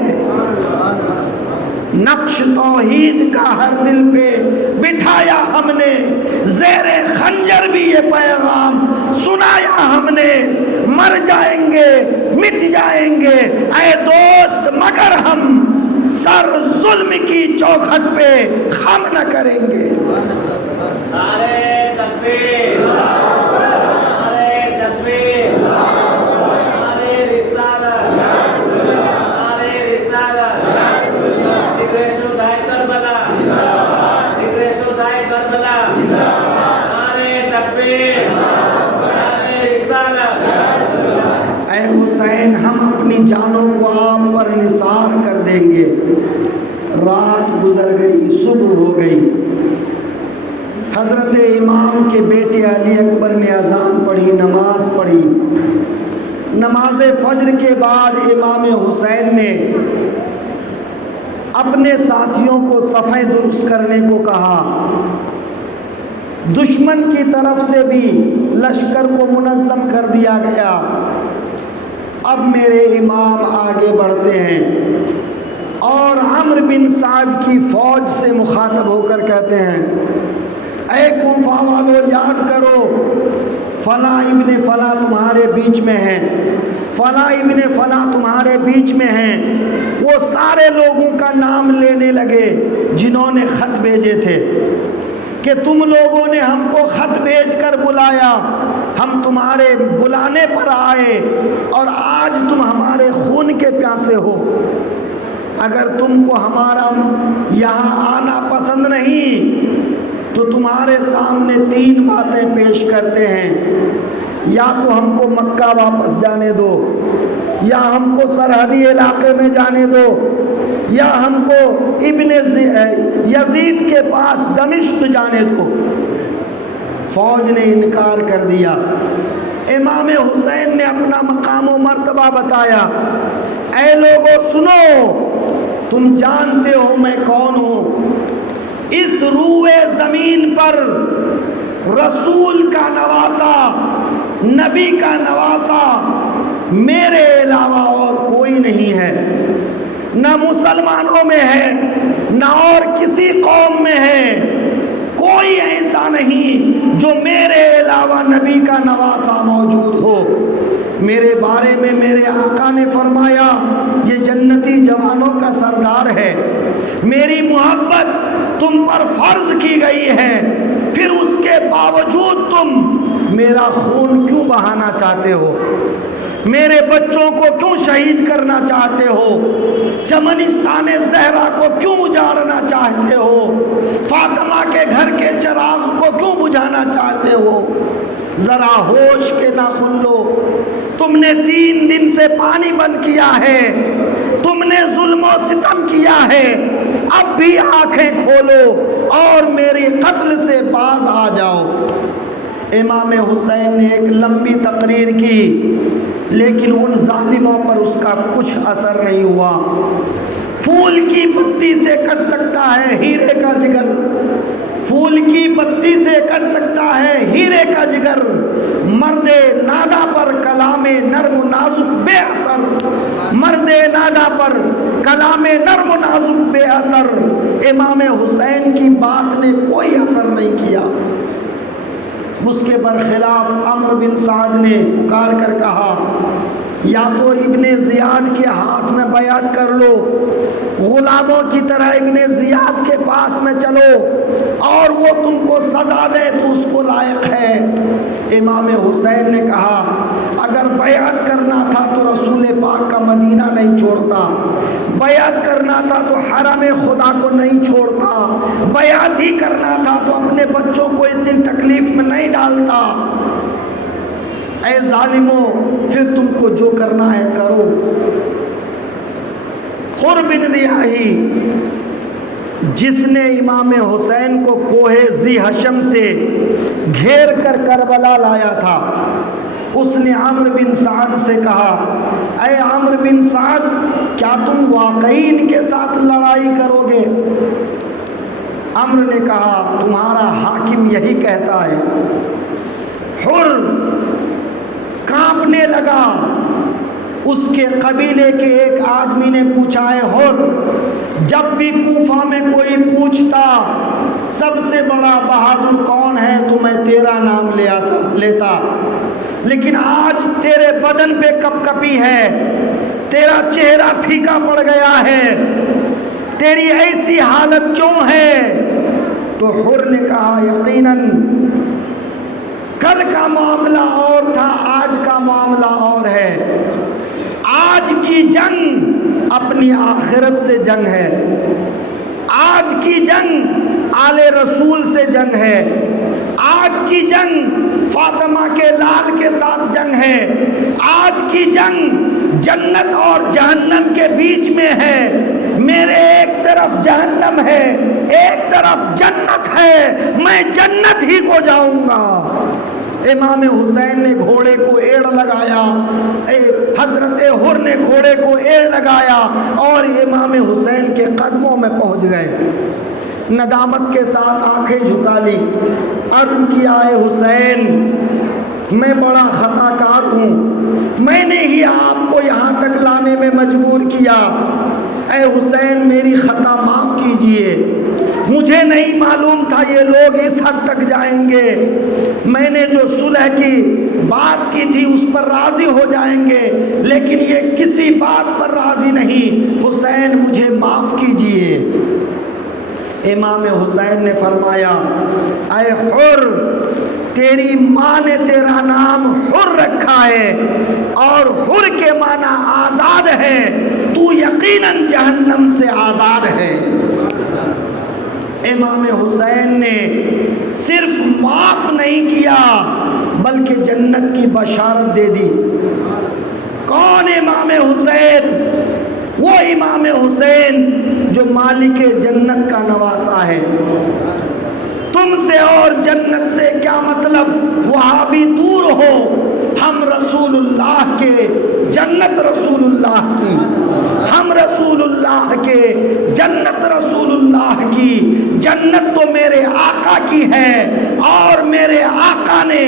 نقش توحید کا ہر دل پہ بٹھایا ہم نے، زیر خنجر بھی یہ پیغام سنایا ہم نے، مر جائیں گے مٹ جائیں گے اے دوست مگر ہم سر ظلم کی چوکھٹ پہ خم نہ کریں گے۔ نعرہ تکبیر، نعرہ تکبیر، نعرہ رسالت، نعرہ رسالت، ذکر شہدائے کربلا، ذکر شہدائے کربلا، نعرہ تکبیر، نعرہ رسالت۔ اے حسین ہم اپنی جانوں کو آپ پر نثار کر دیں گے۔ رات گزر گئی، صبح ہو گئی، حضرت امام کے بیٹے علی اکبر نے اذان پڑھی، نماز پڑھی۔ نماز فجر کے بعد امام حسین نے اپنے ساتھیوں کو صفیں درست کرنے کو کہا۔ دشمن کی طرف سے بھی لشکر کو منظم کر دیا گیا۔ اب میرے امام آگے بڑھتے ہیں اور عمرو بن سعد کی فوج سے مخاطب ہو کر کہتے ہیں اے کوفہ والو یاد کرو فلاں ابن فلاں تمہارے بیچ میں ہیں، فلاں ابن فلاں تمہارے بیچ میں ہیں۔ وہ سارے لوگوں کا نام لینے لگے جنہوں نے خط بھیجے تھے کہ تم لوگوں نے ہم کو خط بھیج کر بلایا، ہم تمہارے بلانے پر آئے اور آج تم ہمارے خون کے پیاسے ہو۔ اگر تم کو ہمارا یہاں آنا پسند نہیں تو تمہارے سامنے 3 باتیں پیش کرتے ہیں، یا تو ہم کو مکہ واپس جانے دو، یا ہم کو سرحدی علاقے میں جانے دو، یا ہم کو ابن یزید کے پاس دمشق جانے دو۔ فوج نے انکار کر دیا۔ امام حسین نے اپنا مقام و مرتبہ بتایا، اے لوگوں سنو، تم جانتے ہو میں کون ہوں۔ اس روئے زمین پر رسول کا نواسا، نبی کا نواسا میرے علاوہ اور کوئی نہیں ہے، نہ مسلمانوں میں ہے نہ اور کسی قوم میں ہے۔ کوئی ایسا نہیں جو میرے علاوہ نبی کا نواسا موجود ہو۔ میرے بارے میں میرے آقا نے فرمایا یہ جنتی جوانوں کا سردار ہے۔ میری محبت تم پر فرض کی گئی ہے، پھر اس کے باوجود تم میرا خون کیوں بہانا چاہتے ہو؟ میرے بچوں کو کیوں شہید کرنا چاہتے ہو؟ چمنستان زہرا کو کیوں اجاڑنا چاہتے ہو؟ فاطمہ کے گھر کے چراغ کو کیوں بجھانا چاہتے ہو؟ ذرا ہوش کے ناخن لو۔ تم نے 3 دن سے پانی بند کیا ہے، تم نے ظلم و ستم کیا ہے، اب بھی آنکھیں کھولو اور میری قتل سے باز آ جاؤ۔ امام حسین نے ایک لمبی تقریر کی، لیکن ان ظالموں پر اس کا کچھ اثر نہیں ہوا۔ پھول کی پتی سے کٹ سکتا ہے ہیرے کا جگر، پھول کی پتی سے کٹ سکتا ہے ہیرے کا جگر، مرد نادا پر کلام نرم و نازک بے اثر، مرد نادا پر کلام نرم و نازک بے اثر۔ امام حسین کی بات نے کوئی اثر نہیں کیا۔ اس کے برخلاف عمرو بن سعد نے پکار کر کہا یا تو ابن زیاد کے ہاتھ میں بیعت کر لو، غلاموں کی طرح ابن زیاد کے پاس میں چلو اور وہ تم کو سزا دے تو اس کو لائق ہے۔ امام حسین نے کہا اگر بیعت کرنا تھا تو رسول پاک کا مدینہ نہیں چھوڑتا، بیعت کرنا تھا تو حرم خدا کو نہیں چھوڑتا، بیعت ہی کرنا تھا تو اپنے بچوں کو اتنی تکلیف میں نہیں ڈالتا۔ اے ظالموں، پھر تم کو جو کرنا ہے کرو۔ خر بن ریاحی جس نے امام حسین کو کوہ ذی حشم سے گھیر کر کربلا لایا تھا، اس نے عمرو بن سعد سے کہا، اے عمرو بن سعد، کیا تم واقعی ان کے ساتھ لڑائی کرو گے؟ عمرو نے کہا، تمہارا حاکم یہی کہتا ہے۔ حر کانپنے لگا۔ اس کے قبیلے کے ایک آدمی نے پوچھا، ہے حر، جب بھی کوفہ میں کوئی پوچھتا سب سے بڑا بہادر کون ہے تو میں تیرا نام لیتا، لیکن آج تیرے بدن پہ کپ کپی ہے، تیرا چہرہ پھیکا پڑ گیا ہے، تیری ایسی حالت کیوں ہے؟ تو حر نے کہا، یقیناً کل کا معاملہ اور تھا، آج کا معاملہ اور ہے۔ آج کی جنگ اپنی آخرت سے جنگ ہے، آج کی جنگ آل رسول سے جنگ ہے، آج کی جنگ فاطمہ کے لال کے ساتھ جنگ ہے، آج کی جنگ جنت اور جہنم کے بیچ میں ہے۔ میرے ایک طرف جہنم ہے، ایک طرف جنت ہے، میں جنت ہی کو جاؤں گا۔ امام حسین نے گھوڑے کو ایڑ لگایا، حضرت حر نے گھوڑے کو ایڑ لگایا اور امام حسین کے قدموں میں پہنچ گئے۔ ندامت کے ساتھ آنکھیں جھکا لی، عرض کیا، اے حسین، میں بڑا خطا کار ہوں، میں نے ہی آپ کو یہاں تک لانے میں مجبور کیا، اے حسین میری خطا معاف کیجئے، مجھے نہیں معلوم تھا یہ لوگ اس حد تک جائیں گے، میں نے جو صلح کی بات کی تھی اس پر راضی ہو جائیں گے، لیکن یہ کسی بات پر راضی نہیں، حسین مجھے معاف کیجئے۔ امام حسین نے فرمایا، اے حر، تیری ماں نے تیرا نام حر رکھا ہے اور حر کے معنی آزاد ہے، تو یقیناً جہنم سے آزاد ہے۔ امام حسین نے صرف معاف نہیں کیا بلکہ جنت کی بشارت دے دی۔ کون امام حسین؟ وہ امام حسین جو مالک جنت کا نواسا ہے۔ تم سے اور جنت سے کیا مطلب؟ وہاں بھی دور ہو، ہم رسول اللہ کے، جنت رسول اللہ کی، ہم رسول اللہ کے، جنت رسول اللہ کی۔ جنت تو میرے آقا کی ہے اور میرے آقا نے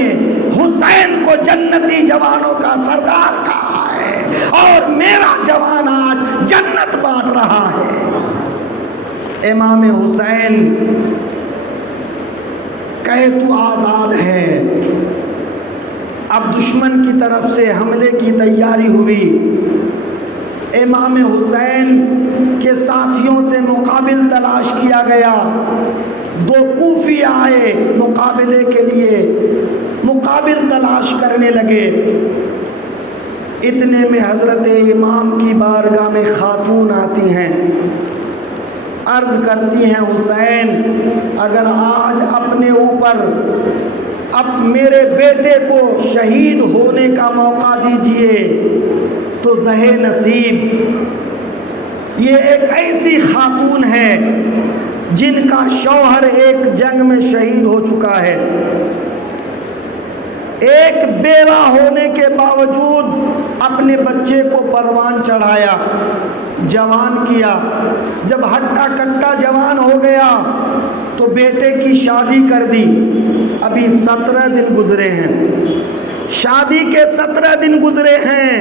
حسین کو جنتی جوانوں کا سردار کہا ہے اور میرا جوان آج جنت بانٹ رہا ہے۔ امام حسین کہے تو آزاد ہے۔ اب دشمن کی طرف سے حملے کی تیاری ہوئی۔ امام حسین کے ساتھیوں سے مقابل تلاش کیا گیا۔ دو کوفی آئے مقابلے کے لیے، مقابل تلاش کرنے لگے۔ اتنے میں حضرت امام کی بارگاہ میں خاتون آتی ہیں، عرض کرتی ہیں، حسین اگر آج اپنے اوپر اب میرے بیٹے کو شہید ہونے کا موقع دیجئے تو زہے نصیب۔ یہ ایک ایسی خاتون ہے جن کا شوہر ایک جنگ میں شہید ہو چکا ہے، ایک بیوہ ہونے کے باوجود اپنے بچے کو پروان چڑھایا، جوان کیا۔ جب ہٹا کٹا جوان ہو گیا تو بیٹے کی شادی کر دی۔ ابھی 17 دن گزرے ہیں، شادی کے 17 دن گزرے ہیں۔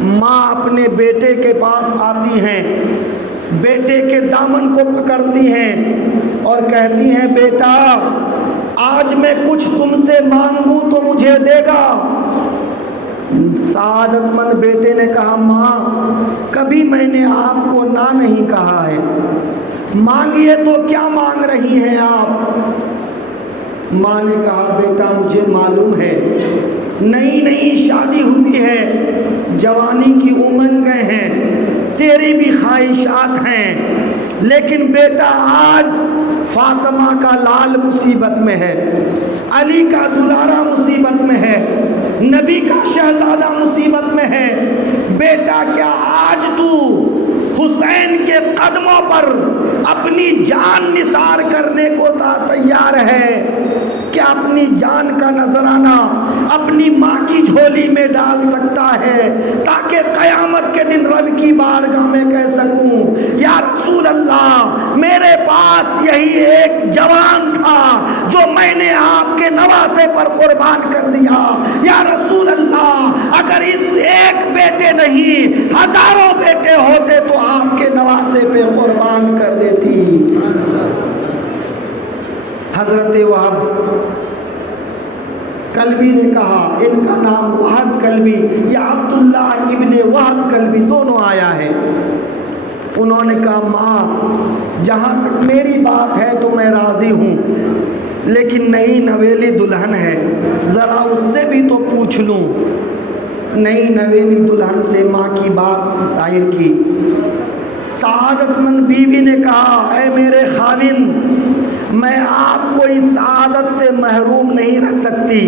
ماں اپنے بیٹے کے پاس آتی ہیں، بیٹے کے دامن کو پکڑتی ہیں اور کہتی ہیں، بیٹا آج میں کچھ تم سے مانگوں تو مجھے دے گا؟ سعادت مند بیٹے نے کہا، ماں کبھی میں نے آپ کو نہ نہیں کہا ہے، مانگیے تو کیا مانگ رہی ہیں آپ؟ ماں نے کہا، بیٹا مجھے معلوم ہے، نئی شادی ہوئی ہے، جوانی کی امنگیں ہیں، تیری بھی خواہشات ہیں، لیکن بیٹا آج فاطمہ کا لال مصیبت میں ہے، علی کا دلارا مصیبت میں ہے، نبی کا شہزادہ مصیبت میں ہے۔ بیٹا کیا آج تو حسین کے قدموں پر اپنی جان نثار کرنے کو تیار ہے کہ اپنی جان کا نذرانہ اپنی ماں کی جھولی میں ڈال سکتا ہے تاکہ قیامت کے دن رب کی بارگاہ میں کہہ سکوں یا رسول اللہ میرے پاس یہی ایک جوان تھا جو میں نے آپ کے نواسے پر قربان کر دیا. یا رسول اللہ اگر اس ایک بیٹے نہیں ہزاروں بیٹے ہوتے تو آپ کے نواسے پہ قربان کر دیتی. حضرت وہب کلبی نے کہا، ان کا نام وہب کلبی یا عبداللہ ابن وہب کلبی دونوں آیا ہے. انہوں نے کہا ماں جہاں تک میری بات ہے تو میں راضی ہوں، لیکن نئی نویلی دلہن ہے ذرا اس سے بھی تو پوچھ لوں. نئی نویلی دلہن سے ماں کی بات ظاہر کی. سعادت مند بیوی نے کہا اے میرے خاوند میں آپ کو اس سعادت سے محروم نہیں رکھ سکتی،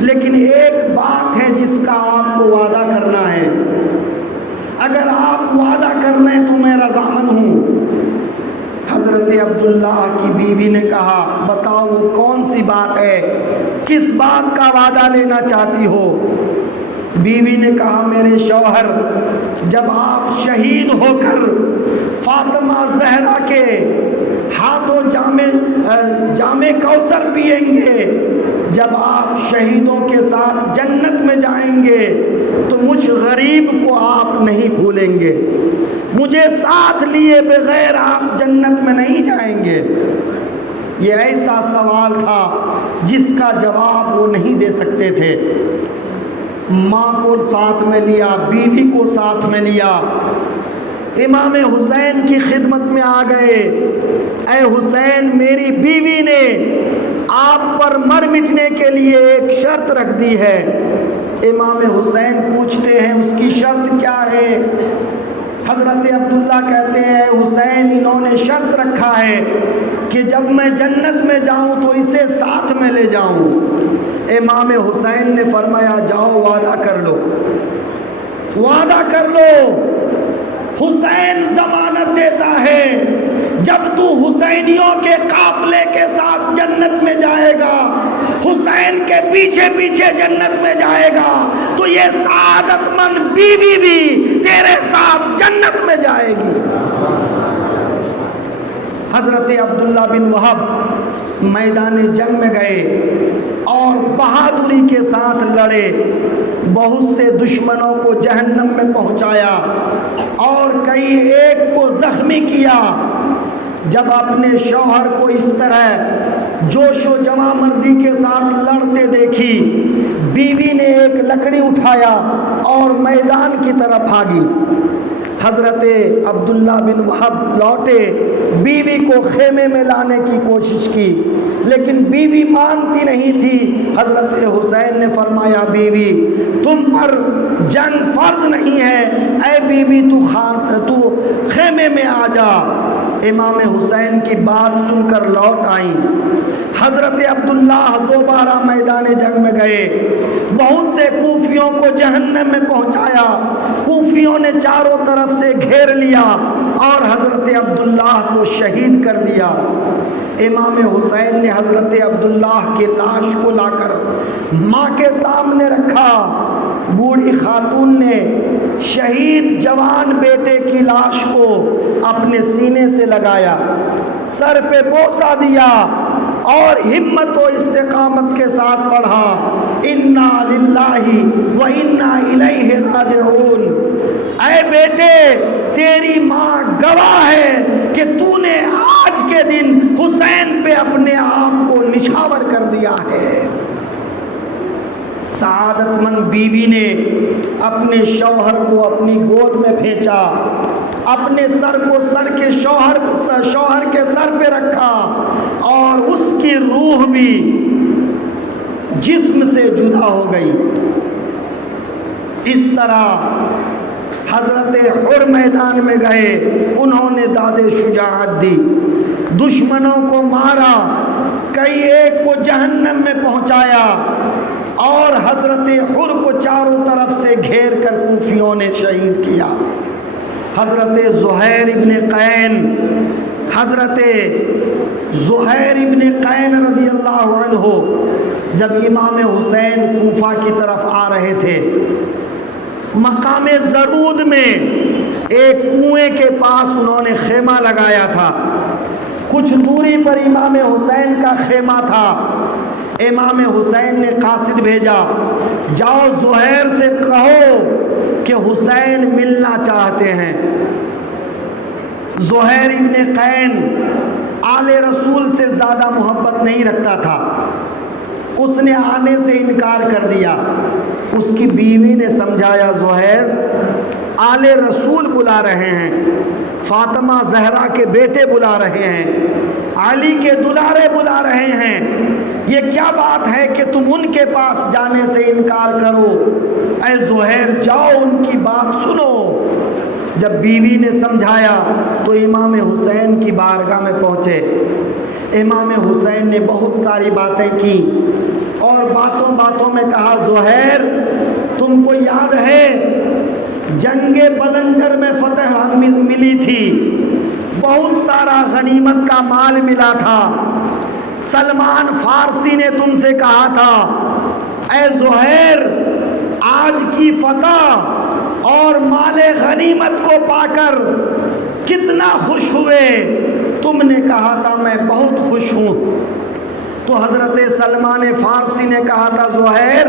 لیکن ایک بات ہے جس کا آپ کو وعدہ کرنا ہے. اگر آپ وعدہ کر لیں تو میں رضامند ہوں. حضرت عبداللہ کی بیوی نے کہا بتاؤ وہ کون سی بات ہے، کس بات کا وعدہ لینا چاہتی ہو؟ بیوی نے کہا میرے شوہر جب آپ شہید ہو کر فاطمہ زہرا کے ہاتھوں جام کوثر پیئیں گے، جب آپ شہیدوں کے ساتھ جنت میں جائیں گے تو مجھ غریب کو آپ نہیں بھولیں گے، مجھے ساتھ لیے بغیر آپ جنت میں نہیں جائیں گے. یہ ایسا سوال تھا جس کا جواب وہ نہیں دے سکتے تھے. ماں کو ساتھ میں لیا، بیوی کو ساتھ میں لیا، امام حسین کی خدمت میں آ گئے. اے حسین میری بیوی نے آپ پر مر مٹنے کے لیے ایک شرط رکھ دی ہے. امام حسین پوچھتے ہیں اس کی شرط کیا ہے؟ حضرت عبداللہ کہتے ہیں حسین انہوں نے شرط رکھا ہے کہ جب میں جنت میں جاؤں تو اسے ساتھ میں لے جاؤں. امام حسین نے فرمایا جاؤ وعدہ کر لو، وعدہ کر لو. حسین ضمانت دیتا ہے جب تو حسینیوں کے قافلے کے ساتھ جنت میں جائے گا، حسین کے پیچھے پیچھے جنت میں جائے گا تو یہ سعادت مند بیوی بھی تیرے ساتھ جنت میں جائے گی. حضرت عبداللہ بن وہب میدان جنگ میں گئے اور بہادری کے ساتھ لڑے، بہت سے دشمنوں کو جہنم میں پہنچایا اور کئی ایک کو زخمی کیا. جب اپنے شوہر کو اس طرح جوش و جمع مردی کے ساتھ لڑتے دیکھی، بیوی نے ایک لکڑی اٹھایا اور میدان کی طرف بھاگی. حضرت عبداللہ بن وہب لوٹے، بیوی کو خیمے میں لانے کی کوشش کی لیکن بیوی مانتی نہیں تھی. حضرت حسین نے فرمایا بیوی تم پر جنگ فرض نہیں ہے، اے بیوی تو خیمے میں آ جا. امام حسین کی بات سن کر لوٹ آئیں. حضرت عبداللہ دوبارہ میدان جنگ میں گئے، بہت سے کوفیوں کو جہنم میں پہنچایا. کوفیوں نے چاروں طرف سے گھیر لیا اور حضرت عبداللہ کو شہید کر دیا. امام حسین نے حضرت عبداللہ کی لاش کو لا کر ماں کے سامنے رکھا. بوڑھی خاتون نے شہید جوان بیٹے کی لاش کو اپنے سینے سے لگایا، سر پہ بوسہ دیا اور ہمت و استقامت کے ساتھ پڑھا انا للہ و انا الیہ راجعون. اے بیٹے تیری ماں گواہ ہے کہ تو نے آج کے دن حسین پہ اپنے آپ کو نچھاور کر دیا ہے. سعادت مند بیوی نے اپنے شوہر کو اپنی گود میں پھینچا، اپنے سر کو شوہر کے سر پہ رکھا اور اس کی روح بھی جسم سے جدا ہو گئی. اس طرح حضرت حر میدان میں گئے، انہوں نے داد شجاعت دی، دشمنوں کو مارا، کئی ایک کو جہنم میں پہنچایا اور حضرت حر کو چاروں طرف سے گھیر کر کوفیوں نے شہید کیا. حضرت زہیر ابن قین حضرت زہیر ابن قین رضی اللہ عنہ جب امام حسین کوفہ کی طرف آ رہے تھے، مقام زرود میں ایک کنویں کے پاس انہوں نے خیمہ لگایا تھا، کچھ دوری پر امام حسین کا خیمہ تھا۔ امام حسین نے قاصد بھیجا، جاؤ زہیر سے کہو کہ حسین ملنا چاہتے ہیں۔ زہیر ابن قین آل رسول سے زیادہ محبت نہیں رکھتا تھا، اس نے آنے سے انکار کر دیا۔ اس کی بیوی نے سمجھایا، زہیر آل رسول بلا رہے ہیں، فاطمہ زہرا کے بیٹے بلا رہے ہیں، علی کے دلارے بلا رہے ہیں، یہ کیا بات ہے کہ تم ان کے پاس جانے سے انکار کرو؟ اے زہیر جاؤ ان کی بات سنو۔ جب بیوی نے سمجھایا تو امام حسین کی بارگاہ میں پہنچے۔ امام حسین نے بہت ساری باتیں کی اور باتوں باتوں میں کہا، زہیر تم کو یاد ہے جنگ بلنجر میں فتح ملی تھی، بہت سارا غنیمت کا مال ملا تھا، سلمان فارسی نے تم سے کہا تھا اے زہیر آج کی فتح اور مال غنیمت کو پا کر کتنا خوش ہوئے؟ تم نے کہا تھا میں بہت خوش ہوں۔ تو حضرت سلمان فارسی نے کہا تھا، زہیر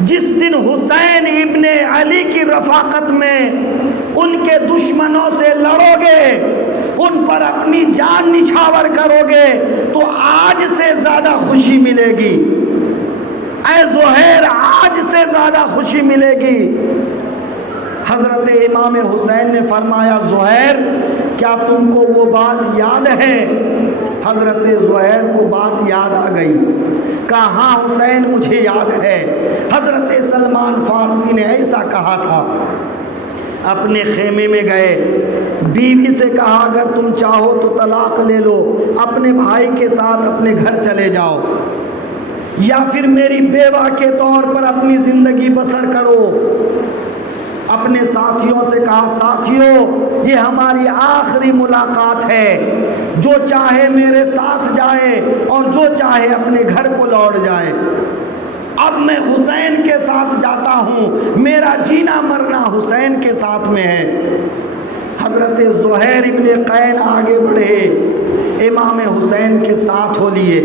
جس دن حسین ابن علی کی رفاقت میں ان کے دشمنوں سے لڑو گے، ان پر اپنی جان نچھاور کرو گے تو آج سے زیادہ خوشی ملے گی۔ اے زہیر آج سے زیادہ خوشی ملے گی۔ حضرت امام حسین نے فرمایا، زہیر کیا تم کو وہ بات یاد ہے؟ حضرت زہیر کو بات یاد آ گئی، کہا ہاں حسین مجھے یاد ہے، حضرت سلمان فارسی نے ایسا کہا تھا۔ اپنے خیمے میں گئے، بیوی سے کہا اگر تم چاہو تو طلاق لے لو، اپنے بھائی کے ساتھ اپنے گھر چلے جاؤ، یا پھر میری بیوہ کے طور پر اپنی زندگی بسر کرو۔ اپنے ساتھیوں سے کہا، ساتھیوں یہ ہماری آخری ملاقات ہے، جو چاہے میرے ساتھ جائے اور جو چاہے اپنے گھر کو لوٹ جائے، اب میں حسین کے ساتھ جاتا ہوں، میرا جینا مرنا حسین کے ساتھ میں ہے۔ حضرت زہیر ابن قین آگے بڑھے، امام حسین کے ساتھ ہو لیے۔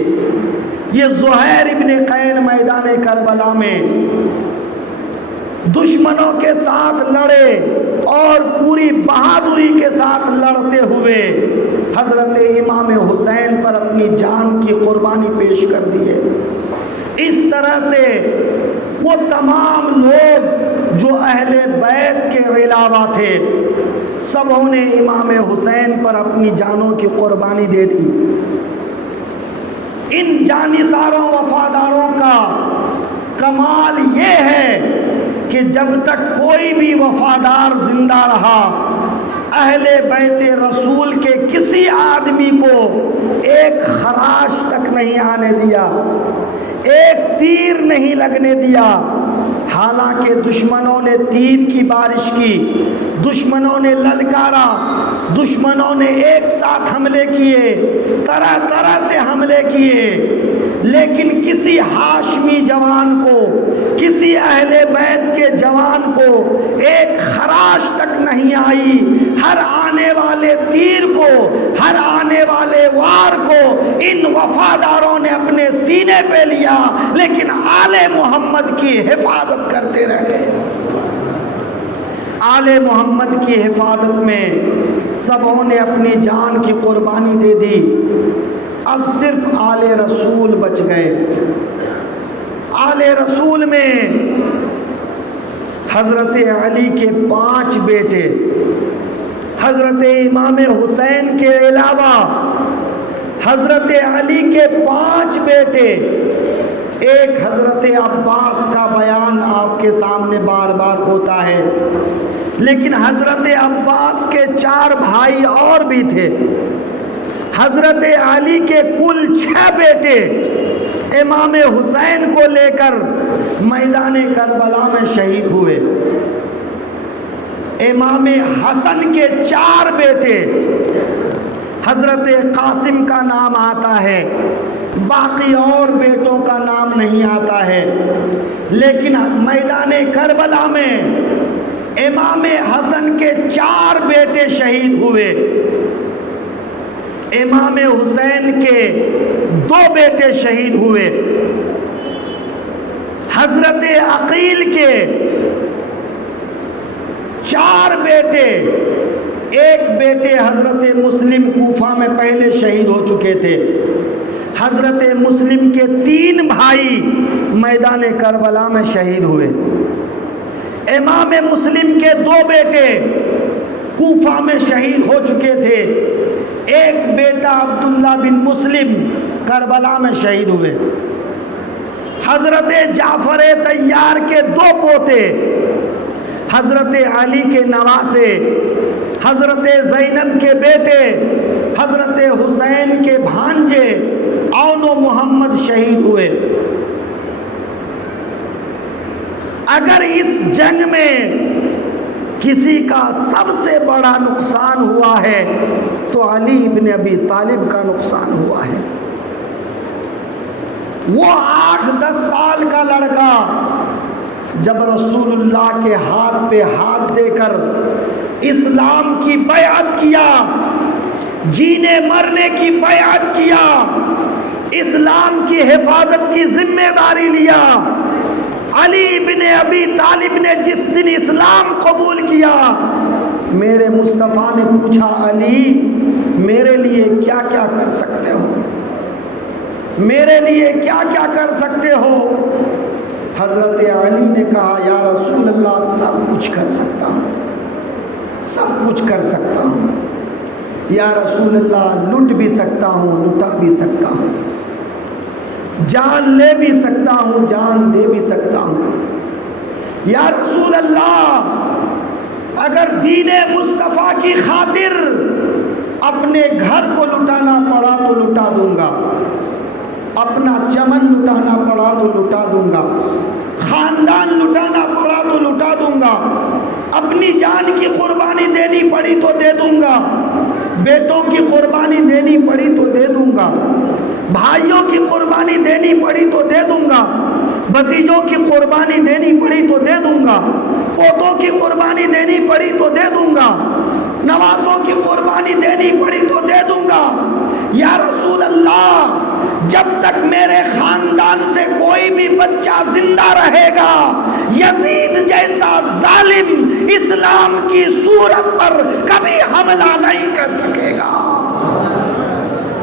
یہ زہیر ابن قین میدان کربلا میں دشمنوں کے ساتھ لڑے اور پوری بہادری کے ساتھ لڑتے ہوئے حضرت امام حسین پر اپنی جان کی قربانی پیش کر دیے۔ اس طرح سے وہ تمام لوگ جو اہل بیت کے علاوہ تھے، سبوں نے امام حسین پر اپنی جانوں کی قربانی دے دی۔ ان جانثاروں وفاداروں کا کمال یہ ہے کہ جب تک کوئی بھی وفادار زندہ رہا، اہل بیت رسول کے کسی آدمی کو ایک خراش تک نہیں آنے دیا، ایک تیر نہیں لگنے دیا۔ حالانکہ دشمنوں نے تیر کی بارش کی، دشمنوں نے للکارا، دشمنوں نے ایک ساتھ حملے کیے، طرح طرح سے حملے کیے، لیکن کسی ہاشمی جوان کو، کسی اہل بیت کے جوان کو ایک خراش تک نہیں آئی۔ ہر آنے والے تیر کو، ہر آنے والے وار کو ان وفاداروں نے اپنے سینے پہ لیا، لیکن آل محمد کی حفاظت کرتے رہے۔ آل محمد کی حفاظت میں سبوں نے اپنی جان کی قربانی دے دی۔ اب صرف آل رسول بچ گئے۔ آل رسول میں حضرت علی کے 5 بیٹے، حضرت امام حسین کے علاوہ حضرت علی کے 5 بیٹے۔ ایک حضرت عباس کا بیان آپ کے سامنے بار بار ہوتا ہے، لیکن حضرت عباس کے 4 بھائی اور بھی تھے۔ حضرت علی کے کل 6 بیٹے امام حسین کو لے کر میدان کربلا میں شہید ہوئے۔ امام حسن کے 4 بیٹے حضرت قاسم کا نام آتا ہے، باقی اور بیٹوں کا نام نہیں آتا ہے، لیکن میدان کربلا میں امام حسن کے 4 بیٹے شہید ہوئے، امام حسین کے 2 بیٹے شہید ہوئے، حضرت عقیل کے 4 بیٹے، ایک بیٹے حضرت مسلم کوفہ میں پہلے شہید ہو چکے تھے، حضرت مسلم کے 3 بھائی میدان کربلا میں شہید ہوئے، امام مسلم کے 2 بیٹے کوفہ میں شہید ہو چکے تھے، ایک بیٹا عبداللہ بن مسلم کربلا میں شہید ہوئے، حضرت جعفر طیار کے 2 پوتے، حضرت علی کے نواسے، حضرت زینب کے بیٹے، حضرت حسین کے بھانجے اون و محمد شہید ہوئے۔ اگر اس جنگ میں کسی کا سب سے بڑا نقصان ہوا ہے تو علی بن ابی طالب کا نقصان ہوا ہے۔ وہ 8-10 سال کا لڑکا جب رسول اللہ کے ہاتھ پہ ہاتھ دے کر اسلام کی بیعت کیا، جینے مرنے کی بیعت کیا، اسلام کی حفاظت کی ذمہ داری لیا، علی بن ابی طالب نے جس دن اسلام قبول کیا، میرے مصطفیٰ نے پوچھا علی میرے لیے کیا کیا کر سکتے ہو، میرے لیے کیا کیا کر سکتے ہو؟ حضرت علی نے کہا یا رسول اللہ سب کچھ کر سکتا ہوں، سب کچھ کر سکتا ہوں، یا رسول اللہ لٹ بھی سکتا ہوں، لٹا بھی سکتا ہوں، جان لے بھی سکتا ہوں، جان دے بھی سکتا ہوں، یا رسول اللہ اگر دین مصطفیٰ کی خاطر اپنے گھر کو لٹانا پڑا تو لٹا دوں گا، اپنا چمن لٹانا پڑا تو لٹا دوں گا، خاندان لٹانا پڑا تو لٹا دوں گا، اپنی جان کی قربانی دینی پڑی تو دے دوں گا، بیٹوں کی قربانی دینی پڑی تو دے دوں گا، بھائیوں کی قربانی دینی پڑی تو دے دوں گا، بھتیجوں کی قربانی دینی پڑی تو دے دوں گا، پوتوں کی قربانی دینی پڑی تو دے دوں گا، نوازوں کی قربانی دینی پڑی تو دے دوں گا، یا رسول اللہ جب تک میرے خاندان سے کوئی بھی بچہ زندہ رہے گا یزید جیسا ظالم اسلام کی صورت پر کبھی حملہ نہیں کر سکے گا،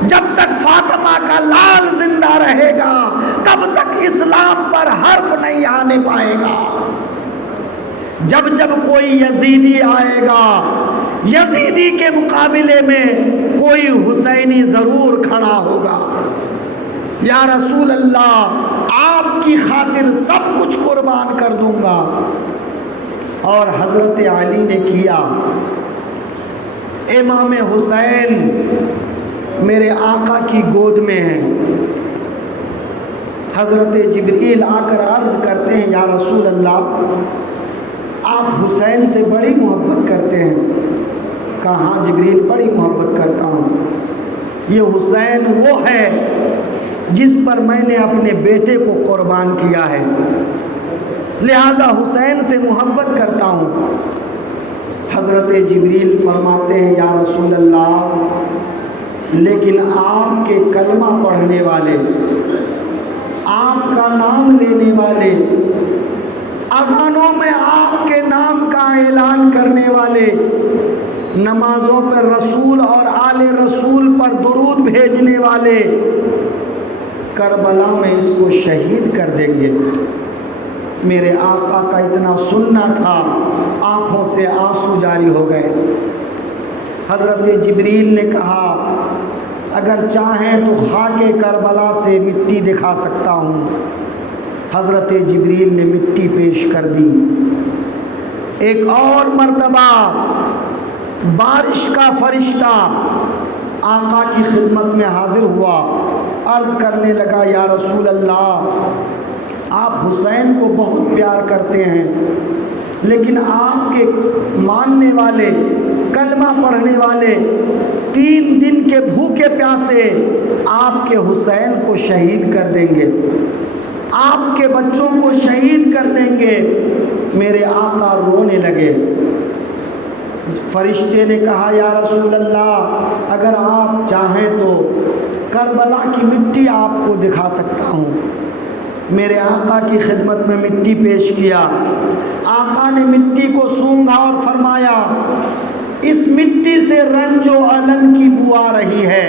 جب تک فاطمہ کا لال زندہ رہے گا تب تک اسلام پر حرف نہیں آنے پائے گا، جب جب کوئی یزیدی آئے گا یزیدی کے مقابلے میں کوئی حسینی ضرور کھڑا ہوگا، یا رسول اللہ آپ کی خاطر سب کچھ قربان کر دوں گا۔ اور حضرت علی نے کیا۔ امام حسین میرے آقا کی گود میں ہیں، حضرت جبریل آ کر عرض کرتے ہیں یا رسول اللہ آپ حسین سے بڑی محبت کرتے ہیں؟ کہا ہاں جبریل بڑی محبت کرتا ہوں، یہ حسین وہ ہے جس پر میں نے اپنے بیٹے کو قربان کیا ہے، لہذا حسین سے محبت کرتا ہوں۔ حضرت جبریل فرماتے ہیں یا رسول اللہ لیکن آپ کے کلمہ پڑھنے والے، آپ کا نام لینے والے، اذانوں میں آپ کے نام کا اعلان کرنے والے، نمازوں پر رسول اور آل رسول پر درود بھیجنے والے کربلا میں اس کو شہید کر دیں گے۔ میرے آقا کا اتنا سننا تھا، آنکھوں سے آنسو جاری ہو گئے۔ حضرت جبریل نے کہا اگر چاہیں تو خاک کربلا سے مٹی دکھا سکتا ہوں۔ حضرت جبریل نے مٹی پیش کر دی۔ ایک اور مرتبہ بارش کا فرشتہ آقا کی خدمت میں حاضر ہوا، عرض کرنے لگا یا رسول اللہ آپ حسین کو بہت پیار کرتے ہیں، لیکن آپ کے ماننے والے، کلمہ پڑھنے والے 3 دن کے بھوکے پیاسے آپ کے حسین کو شہید کر دیں گے، آپ کے بچوں کو شہید کر دیں گے۔ میرے آقا رونے لگے۔ فرشتے نے کہا یا رسول اللہ اگر آپ چاہیں تو کربلا کی مٹی آپ کو دکھا سکتا ہوں۔ میرے آقا کی خدمت میں مٹی پیش کیا۔ آقا نے مٹی کو سونگھا اور فرمایا اس مٹی سے رنج و الم کی بو آ رہی ہے،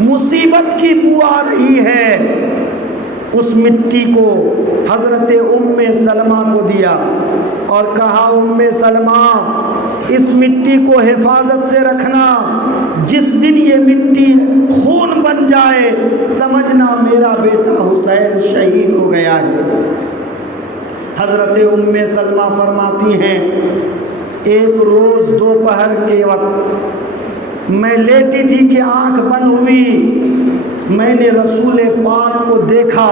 مصیبت کی بو آ رہی ہے۔ اس مٹی کو حضرت ام سلمہ کو دیا اور کہا ام سلمہ اس مٹی کو حفاظت سے رکھنا، جس دن یہ مٹی خون بن جائے سمجھنا میرا بیٹا حسین شہید ہو گیا ہے۔ حضرت ام سلمہ فرماتی ہیں ایک روز دوپہر کے وقت میں لیٹی تھی کہ آنکھ بند ہوئی، میں نے رسول پاک کو دیکھا،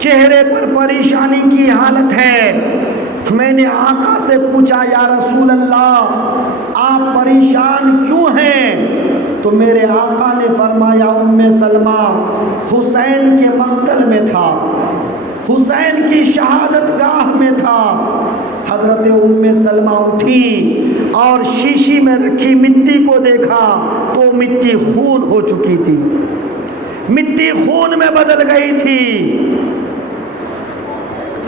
چہرے پر پریشانی کی حالت ہے۔ میں نے آقا سے پوچھا یا رسول اللہ آپ پریشان کیوں ہیں؟ تو میرے آقا نے فرمایا ام سلمہ حسین کے مقتل میں تھا، حسین کی شہادت گاہ میں تھا۔ حضرت ام سلمہ اٹھی اور شیشی میں رکھی مٹی کو دیکھا تو مٹی خون ہو چکی تھی، مٹی خون میں بدل گئی تھی۔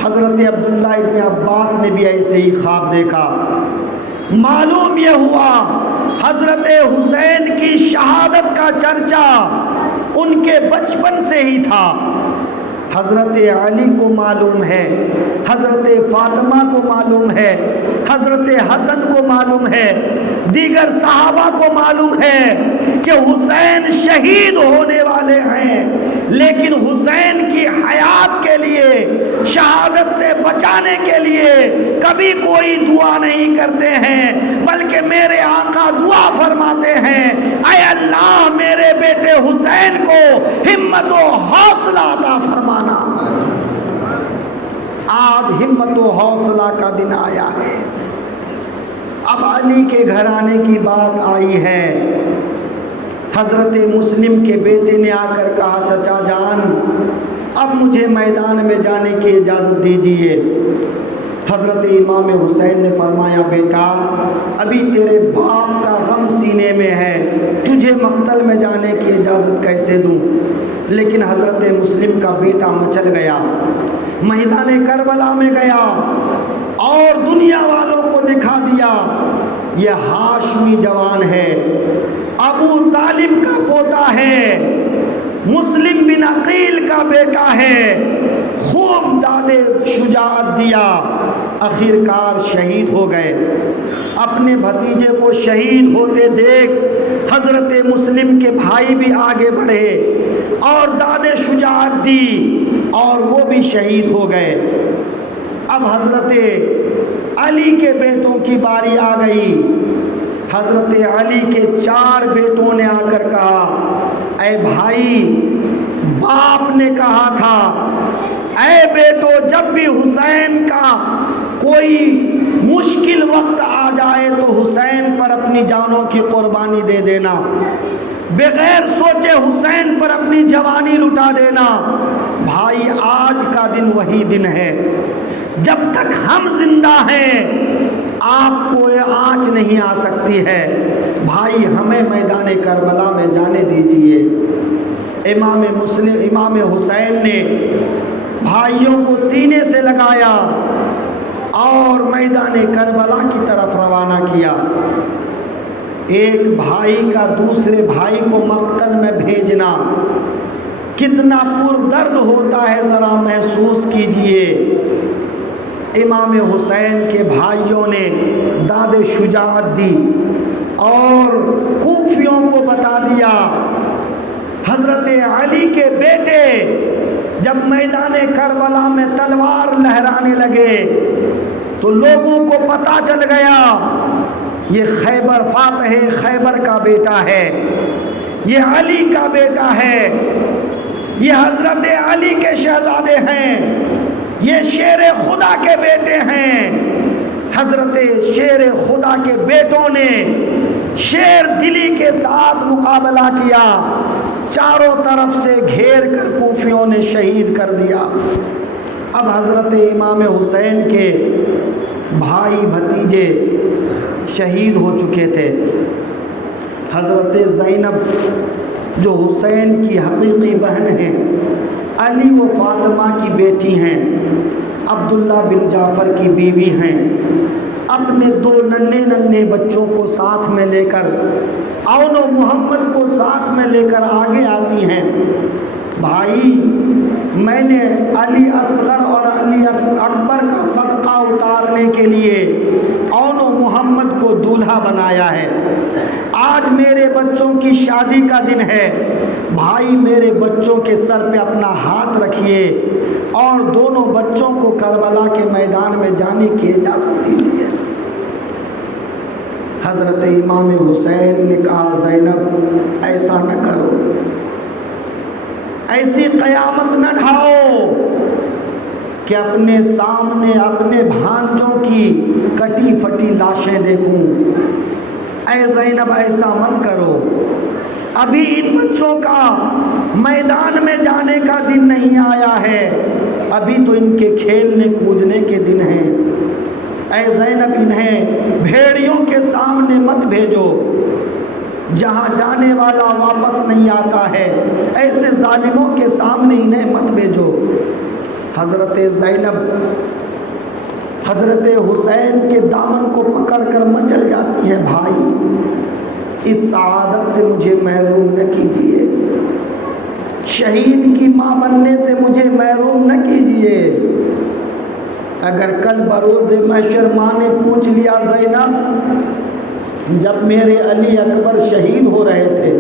حضرت عبداللہ ابن عباس نے بھی ایسے ہی خواب دیکھا۔ معلوم یہ ہوا حضرت حسین کی شہادت کا چرچا ان کے بچپن سے ہی تھا۔ حضرت علی کو معلوم ہے، حضرت فاطمہ کو معلوم ہے، حضرت حسن کو معلوم ہے، دیگر صحابہ کو معلوم ہے کہ حسین شہید ہونے والے ہیں، لیکن حسین کی حیات کے لیے، شہادت سے بچانے کے لیے کبھی کوئی دعا نہیں کرتے ہیں، بلکہ میرے آقا دعا فرماتے ہیں اے اللہ میرے بیٹے حسین کو ہمت و حوصلہ عطا فرمانا۔ آج ہمت و حوصلہ کا دن آیا ہے۔ اب علی کے گھرانے کی بات آئی ہے۔ حضرت مسلم کے بیٹے نے آ کر کہا چچا جان اب مجھے میدان میں جانے کی اجازت دیجیے۔ حضرت امام حسین نے فرمایا بیٹا ابھی تیرے باپ کا غم سینے میں ہے، تجھے مقتل میں جانے کی اجازت کیسے دوں؟ لیکن حضرت مسلم کا بیٹا مچل گیا، میدان کربلا میں گیا اور دنیا والوں کو دکھا دیا یہ ہاشمی جوان ہے، ابو طالب کا پوتا ہے، مسلم بن عقیل کا بیٹا ہے، خوب دادے شجاعت دیا، آخرکار شہید ہو گئے۔ اپنے بھتیجے کو شہید ہوتے دیکھ حضرت مسلم کے بھائی بھی آگے بڑھے اور دادے شجاعت دی اور وہ بھی شہید ہو گئے۔ اب حضرت علی کے بیٹوں کی باری آ گئی۔ حضرت علی کے 4 بیٹوں نے آ کر کہا اے بھائی باپ نے کہا تھا اے بیٹو جب بھی حسین کا کوئی مشکل وقت آ جائے تو حسین پر اپنی جانوں کی قربانی دے دینا، بغیر سوچے حسین پر اپنی جوانی لٹا دینا۔ بھائی آج کا دن وہی دن ہے، جب تک ہم زندہ ہیں آپ کو یہ آنچ نہیں آ سکتی ہے۔ بھائی ہمیں میدان کربلا میں جانے دیجیے۔ امام حسین نے بھائیوں کو سینے سے لگایا اور میدان کربلا کی طرف روانہ کیا۔ ایک بھائی کا دوسرے بھائی کو مقتل میں بھیجنا کتنا پردرد ہوتا ہے ذرا محسوس کیجئے۔ امام حسین کے بھائیوں نے داد شجاعت دی اور کوفیوں کو بتا دیا حضرت علی کے بیٹے جب میدان کربلا میں تلوار لہرانے لگے تو لوگوں کو پتہ چل گیا یہ خیبر فاتح خیبر کا بیٹا ہے، یہ علی کا بیٹا ہے، یہ حضرت علی کے شہزادے ہیں، یہ شیر خدا کے بیٹے ہیں۔ حضرت شیر خدا کے بیٹوں نے شیر دلی کے ساتھ مقابلہ کیا، چاروں طرف سے گھیر کر کوفیوں نے شہید کر دیا۔ اب حضرت امام حسین کے بھائی بھتیجے شہید ہو چکے تھے۔ حضرت زینب جو حسین کی حقیقی بہن ہیں، علی و فاطمہ کی بیٹی ہیں، عبداللہ بن جعفر کی بیوی ہیں، اپنے دو ننھے بچوں کو ساتھ میں لے کر، اون و محمد کو ساتھ میں لے کر آگے آتی ہیں۔ بھائی، میں نے علی اصغر اور علی اکبر کا صدقہ اتارنے کے لیے اون و محمد کو دولہا بنایا ہے۔ آج میرے بچوں کی شادی کا دن ہے، بھائی میرے بچوں کے سر پہ اپنا ہاتھ رکھیے اور دونوں بچوں کو کربلا کے میدان میں جانے کی اجازت دیجیے۔ حضرت امام حسین نے کہا زینب ایسا نہ کرو، ایسی قیامت نہ ڈھاؤ کہ اپنے سامنے اپنے بھانجوں کی کٹی پھٹی لاشیں دیکھوں۔ اے زینب ایسا مت کرو، ابھی ان بچوں کا میدان میں جانے کا دن نہیں آیا ہے، ابھی تو ان کے کھیلنے کودنے کے دن ہیں۔ اے زینب انہیں بھیڑیوں کے سامنے مت بھیجو، جہاں جانے والا واپس نہیں آتا ہے، ایسے ظالموں کے سامنے انہیں مت بھیجو۔ حضرت زینب حضرت حسین کے دامن کو پکڑ کر مچل جاتی ہے، بھائی اس سعادت سے مجھے محروم نہ کیجیے، شہید کی ماں بننے سے مجھے محروم نہ کیجیے۔ اگر کل بروز محشر ماں نے پوچھ لیا زینب، جب میرے علی اکبر شہید ہو رہے تھے،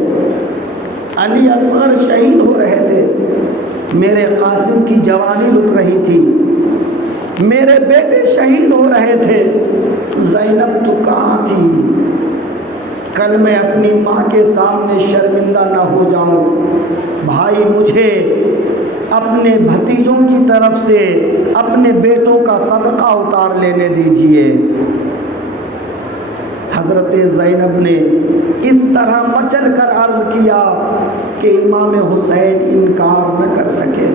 علی اصغر شہید ہو رہے تھے، میرے قاسم کی جوانی لٹ رہی تھی، میرے بیٹے شہید ہو رہے تھے، زینب تو کہاں تھی؟ کل میں اپنی ماں کے سامنے شرمندہ نہ ہو جاؤں۔ بھائی مجھے اپنے بھتیجوں کی طرف سے اپنے بیٹوں کا صدقہ اتار لینے دیجیے۔ حضرت زینب نے اس طرح مچل کر عرض کیا کہ امام حسین انکار نہ کر سکے۔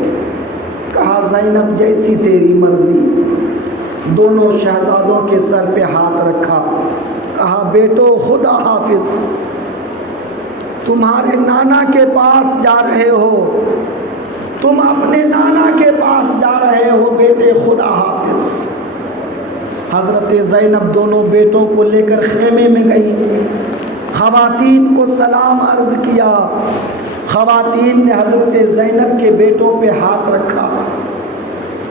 کہا زینب جیسی تیری مرضی۔ دونوں شہزادوں کے سر پہ ہاتھ رکھا، کہا بیٹو خدا حافظ، تمہارے نانا کے پاس جا رہے ہو، تم اپنے نانا کے پاس جا رہے ہو، بیٹے خدا حافظ۔ حضرت زینب دونوں بیٹوں کو لے کر خیمے میں گئی، خواتین کو سلام عرض کیا۔ خواتین نے حضرت زینب کے بیٹوں پہ ہاتھ رکھا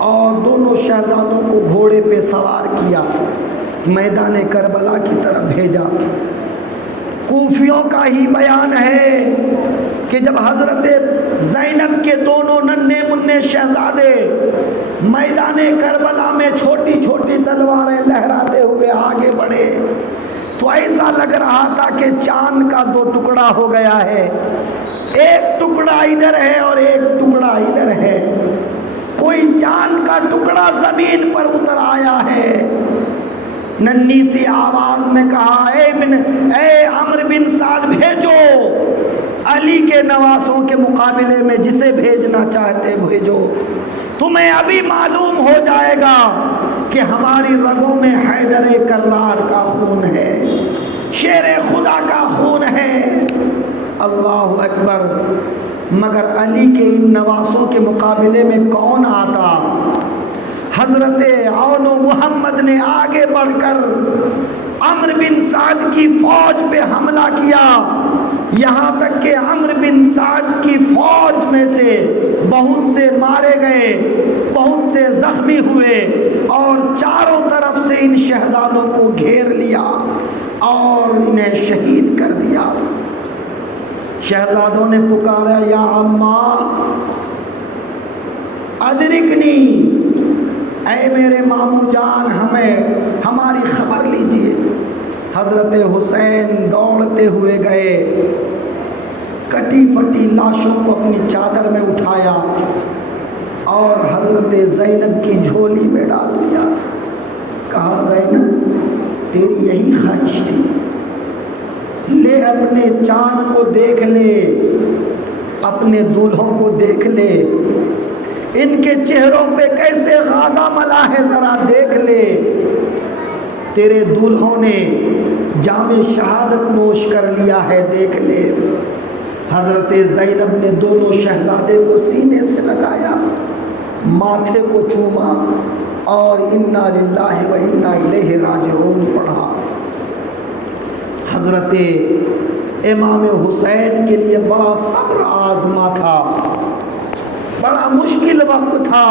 اور دونوں شہزادوں کو گھوڑے پہ سوار کیا، میدان کربلا کی طرف بھیجا۔ کوفیوں کا ہی بیان ہے کہ جب حضرت زینب کے دونوں ننھے منھے شہزادے میدان کربلا میں چھوٹی چھوٹی تلواریں لہراتے ہوئے آگے بڑھے تو ایسا لگ رہا تھا کہ چاند کا دو ٹکڑا ہو گیا ہے، ایک ٹکڑا ادھر ہے اور ایک ٹکڑا ادھر ہے، کوئی چاند کا ٹکڑا زمین پر اتر آیا ہے۔ ننھی سی آواز میں کہا اے عمرو بن سعد بھیجو، علی کے نواسوں کے مقابلے میں جسے بھیجنا چاہتے بھیجو، تمہیں ابھی معلوم ہو جائے گا کہ ہماری رگوں میں حیدر کرار کا خون ہے، شیر خدا کا خون ہے۔ اللہ اکبر! مگر علی کے ان نواسوں کے مقابلے میں کون آتا؟ حضرت عون و محمد نے آگے بڑھ کر عمرو بن سعد کی فوج پہ حملہ کیا، یہاں تک کہ عمرو بن سعد کی فوج میں سے بہت سے مارے گئے، بہت سے زخمی ہوئے اور چاروں طرف سے ان شہزادوں کو گھیر لیا اور انہیں شہید کر دیا۔ شہزادوں نے پکارا یا اماں ادرکنی، اے میرے ماموں جان ہماری خبر لیجئے۔ حضرت حسین دوڑتے ہوئے گئے، کٹی پھٹی لاشوں کو اپنی چادر میں اٹھایا اور حضرت زینب کی جھولی میں ڈال دیا۔ کہا زینب تیری یہی خواہش تھی، لے اپنے چاند کو دیکھ لے، اپنے دولہوں کو دیکھ لے، ان کے چہروں پہ کیسے غازہ ملا ہے ذرا دیکھ لے۔ تیرے دولہوں نے جام شہادت نوش کر لیا ہے دیکھ لے۔ حضرت زینب نے دونوں شہزادے کو سینے سے لگایا، ماتھے کو چوما اور انا للہ و انا الیہ راجعون پڑھا۔ حضرت امام حسین کے لیے بڑا صبر آزما تھا، بڑا مشکل وقت تھا۔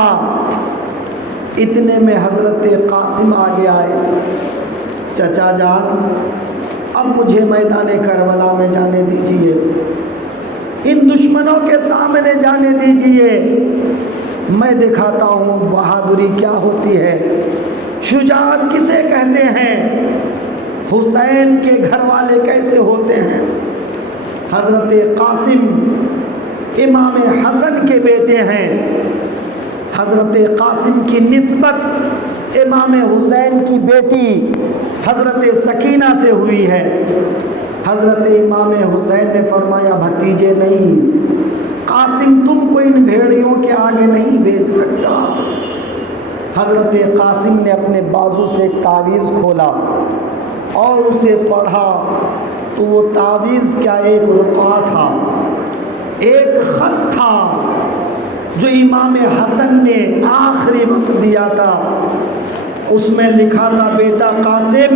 اتنے میں حضرت قاسم آگے آئے، چچا جان اب مجھے میدان کربلا میں جانے دیجئے، ان دشمنوں کے سامنے جانے دیجئے، میں دکھاتا ہوں بہادری کیا ہوتی ہے، شجاعت کسے کہتے ہیں، حسین کے گھر والے کیسے ہوتے ہیں۔ حضرت قاسم امام حسن کے بیٹے ہیں۔ حضرت قاسم کی نسبت امام حسین کی بیٹی حضرت سکینہ سے ہوئی ہے۔ حضرت امام حسین نے فرمایا بھتیجے نہیں، قاسم تم کو ان بھیڑیوں کے آگے نہیں بھیج سکتا۔ حضرت قاسم نے اپنے بازو سے ایک تعویذ کھولا اور اسے پڑھا تو وہ تعویذ کیا ایک رقعہ تھا، ایک خط تھا جو امام حسن نے آخری وقت دیا تھا۔ اس میں لکھا تھا بیٹا قاسم،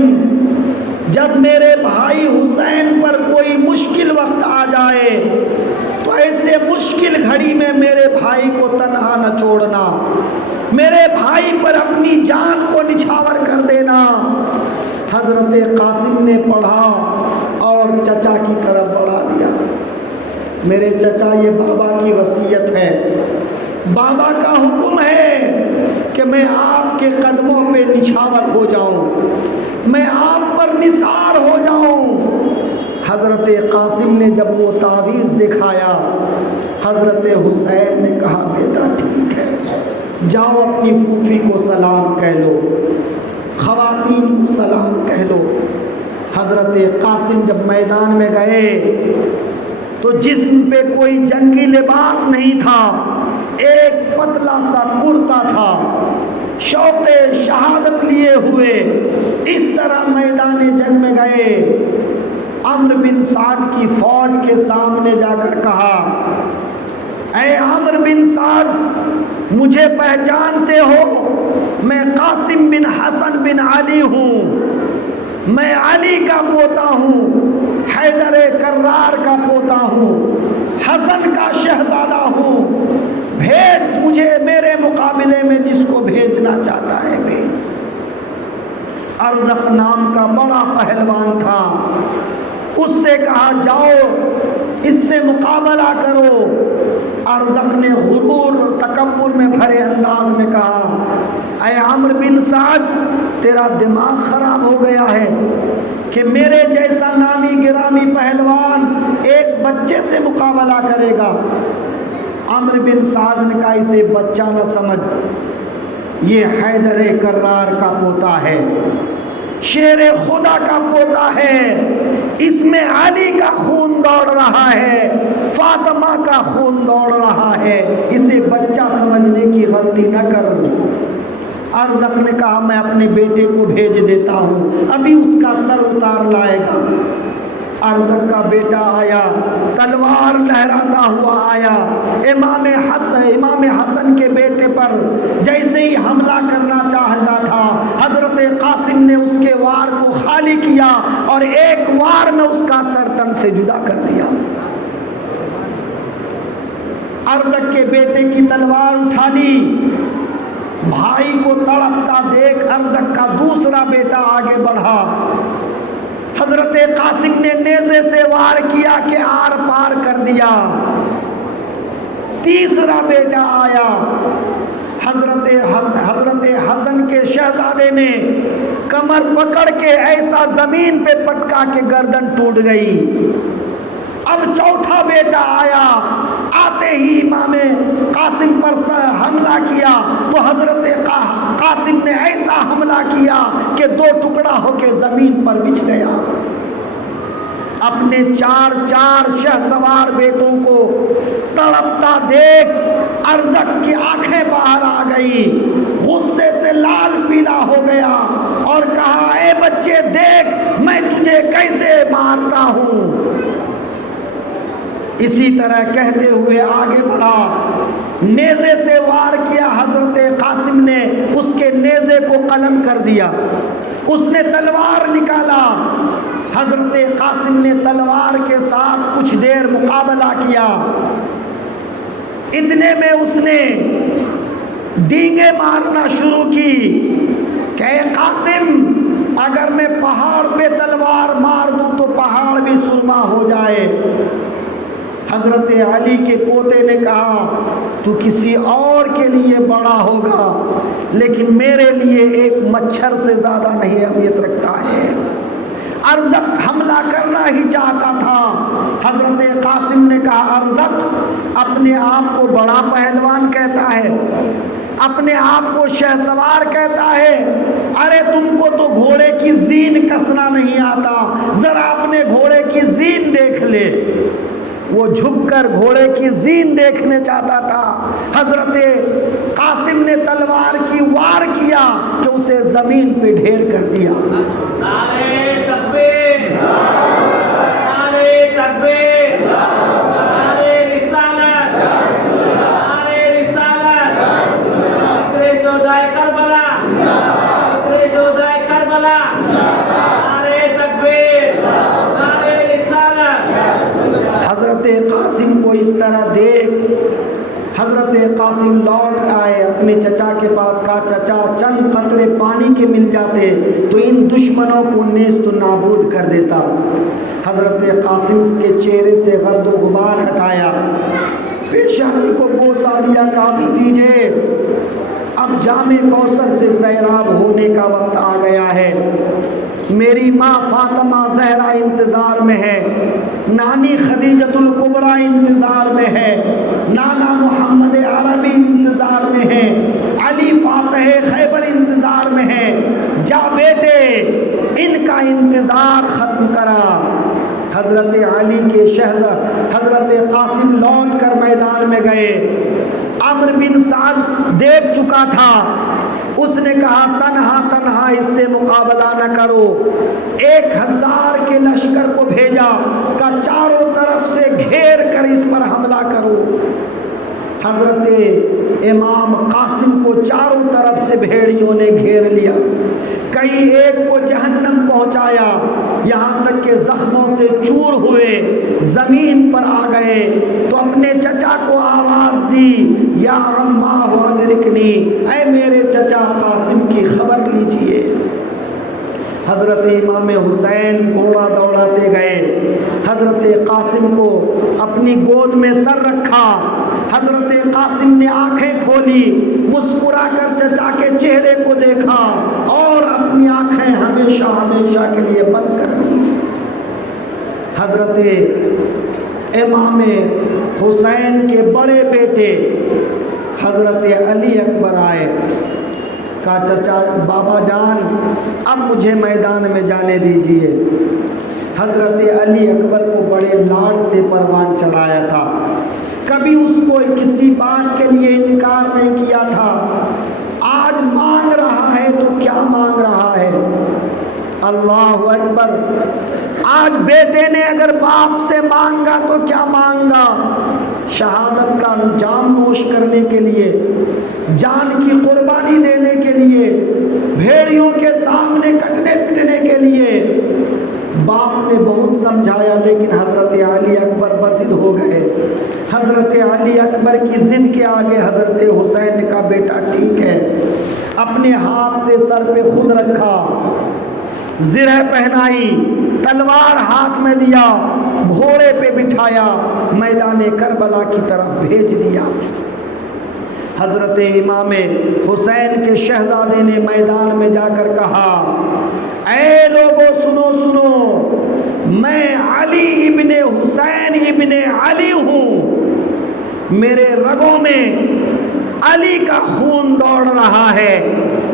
جب میرے بھائی حسین پر کوئی مشکل وقت آ جائے تو ایسے مشکل گھڑی میں میرے بھائی کو تنہا نہ چھوڑنا، میرے بھائی پر اپنی جان کو نچھاور کر دینا۔ حضرت قاسم نے پڑھا اور چچا کی طرف بڑھا دیا۔ میرے چچا یہ بابا کی وصیت ہے، بابا کا حکم ہے کہ میں آپ کے قدموں پہ نچھاور ہو جاؤں، میں آپ پر نثار ہو جاؤں۔ حضرت قاسم نے جب وہ تعویذ دکھایا، حضرت حسین نے کہا بیٹا ٹھیک ہے، جاؤ اپنی پھوپھی کو سلام کہہ لو، خواتین کو سلام کہہ لو۔ حضرت قاسم جب میدان میں گئے تو جسم پہ کوئی جنگی لباس نہیں تھا، ایک پتلا سا کرتا تھا، شوق شہادت لیے ہوئے اس طرح میدان جنگ میں گئے۔ عمرو بن سعد کی فوج کے سامنے جا کر کہا اے عمرو بن سعد مجھے پہچانتے ہو، میں قاسم بن حسن بن علی ہوں، میں علی کا پوتا ہوں، حیدر کرار کا پوتا ہوں، حسن کا شہزادہ ہوں، بھیج مجھے میرے مقابلے میں جس کو بھیجنا چاہتا ہے بھیج۔ ارزق نام کا بڑا پہلوان تھا، اس سے کہا جاؤ اس سے مقابلہ کرو۔ ارزق نے غرور اور تکبر میں بھرے انداز میں کہا اے عمرو بن سعد تیرا دماغ خراب ہو گیا ہے کہ میرے جیسا نامی گرامی پہلوان ایک بچے سے مقابلہ کرے گا۔ عمرو بن سعد نے کہا اسے بچہ نہ سمجھ، یہ حیدر کرار کا پوتا ہے، شیر خدا کا پوتا ہے، اس میں علی کا خون دوڑ رہا ہے، فاطمہ کا خون دوڑ رہا ہے، اسے بچہ سمجھنے کی غلطی نہ کر۔ ارزق نے کہا میں اپنے بیٹے کو بھیج دیتا ہوں، ابھی اس کا سر اتار لائے گا۔ ارزق کا بیٹا آیا، تلوار لہراتا ہوا آیا، امام حسن کے بیٹے پر جیسے ہی حملہ کرنا چاہتا تھا، حضرت قاسم نے اس کے وار کو خالی کیا اور ایک وار میں اس کا سر تن سے جدا کر دیا۔ ارزق کے بیٹے کی تلوار اٹھا لی، بھائی کو تڑپتا دیکھ ارزق کا دوسرا بیٹا آگے بڑھا، حضرت قاسم نے نیزے سے وار کیا کہ آر پار کر دیا۔ تیسرا بیٹا آیا، حضرت حسن کے شہزادے نے کمر پکڑ کے ایسا زمین پہ پٹکا کہ گردن ٹوٹ گئی۔ اب چوتھا بیٹا آیا، آتے ہی امام قاسم پر حملہ کیا تو حضرت قاسم نے ایسا حملہ کیا کہ دو ٹکڑا ہو کے زمین پر بچھ گیا۔ اپنے چار شہسوار بیٹوں کو تڑپتا دیکھ ارزق کی آنکھیں باہر آ گئی، غصے سے لال پیلا ہو گیا اور کہا اے بچے دیکھ میں تجھے کیسے مارتا ہوں۔ اسی طرح کہتے ہوئے آگے بڑھا، نیزے سے وار کیا، حضرت قاسم نے اس کے نیزے کو قلم کر دیا، اس نے تلوار نکالا، حضرت قاسم نے تلوار کے ساتھ کچھ دیر مقابلہ کیا، اتنے میں اس نے ڈینگیں مارنا شروع کی کہ اے قاسم اگر میں پہاڑ پہ تلوار مار دوں تو پہاڑ بھی سرما ہو جائے۔ حضرت علی کے پوتے نے کہا تو کسی اور کے لیے بڑا ہوگا لیکن میرے لیے ایک مچھر سے زیادہ نہیں اہمیت رکھتا ہے۔ ارزق حملہ کرنا ہی چاہتا تھا، حضرت قاسم نے کہا ارزق اپنے آپ کو بڑا پہلوان کہتا ہے، اپنے آپ کو شہسوار کہتا ہے، ارے تم کو تو گھوڑے کی زین کسنا نہیں آتا، ذرا اپنے گھوڑے کی زین دیکھ لے۔ وہ جھک کر گھوڑے کی زین دیکھنے چاہتا تھا، حضرت قاسم نے تلوار کی وار کیا کہ اسے زمین پہ ڈھیر کر دیا۔ نعرہ تکبیر، نعرہ تکبیر، نعرہ رسالت، نعرہ رسالت، ذکر شہدائے کربلا، ذکر شہدائے کربلا، نعرہ تکبیر، نعرہ رسالت۔ حضرت قاسم کو اس طرح دیکھ حضرت قاسم لوٹ آئے اپنے چچا کے پاس، کہا چچا چند قطرے پانی کے مل جاتے تو ان دشمنوں کو نیست و نابود کر دیتا۔ حضرت قاسم کے چہرے سے گرد و غبار ہٹایا، پیشانی کو بوسہ دیا، کہا بھتیجے اب جام کوثر سے سیراب ہونے کا وقت آ گیا ہے، میری ماں فاطمہ زہرا انتظار میں ہے، نانی خدیجۃ الکبریٰ انتظار میں ہے، نانا محمد عربی انتظار میں ہے، علی فاتح خیبر انتظار میں ہے، جا بیٹے ان کا انتظار ختم کرا۔ حضرت علی کے شہزادے حضرت قاسم لوٹ کر میدان میں گئے، عمرو بن سعد دیکھ چکا تھا، اس نے کہا تنہا اس سے مقابلہ نہ کرو، 1000 کے لشکر کو بھیجا کہ چاروں طرف سے گھیر کر اس پر حملہ کرو۔ حضرت امام قاسم کو چاروں طرف سے بھیڑیوں نے گھیر لیا، کئی ایک کو جہنم پہنچایا، یہاں تک کہ زخموں سے چور ہوئے زمین پر آ گئے تو اپنے چچا کو آواز دی، یا عماہ ادرکنی، اے میرے چچا قاسم کی خبر لیجئے۔ حضرت امام حسین گھوڑا دوڑاتے گئے، حضرت قاسم کو اپنی گود میں سر رکھا، حضرت قاسم نے آنکھیں کھولی، مسکرا کر چچا کے چہرے کو دیکھا اور اپنی آنکھیں ہمیشہ کے لیے بند کر لی۔ حضرت امام حسین کے بڑے بیٹے حضرت علی اکبر آئے، کہا چچا بابا جان اب مجھے میدان میں جانے دیجئے۔ حضرت علی اکبر کو بڑے لاڈ سے پروان چڑھایا تھا، کبھی اس کو کسی بات کے لیے انکار نہیں کیا تھا، آج مانگ رہا ہے تو کیا مانگ رہا ہے؟ اللہ اکبر، آج بیٹے نے اگر باپ سے مانگا تو کیا مانگا؟ شہادت کا جام نوش کرنے کے لیے، جان کی قربانی دینے کے لیے، بھیڑیوں کے سامنے کٹنے پٹنے کے لیے۔ باپ نے بہت سمجھایا لیکن حضرت علی اکبر بضد ہو گئے۔ حضرت علی اکبر کی ضد کے آگے حضرت حسین کا بیٹا ٹھیک ہے، اپنے ہاتھ سے سر پہ خود رکھا، زرہ پہنائی، تلوار ہاتھ میں دیا، گھوڑے پہ بٹھایا، میدان کربلا کی طرف بھیج دیا۔ حضرت امام حسین کے شہزادے نے میدان میں جا کر کہا، اے لوگوں سنو، میں علی ابن حسین ابن علی ہوں، میرے رگوں میں علی کا خون دوڑ رہا ہے،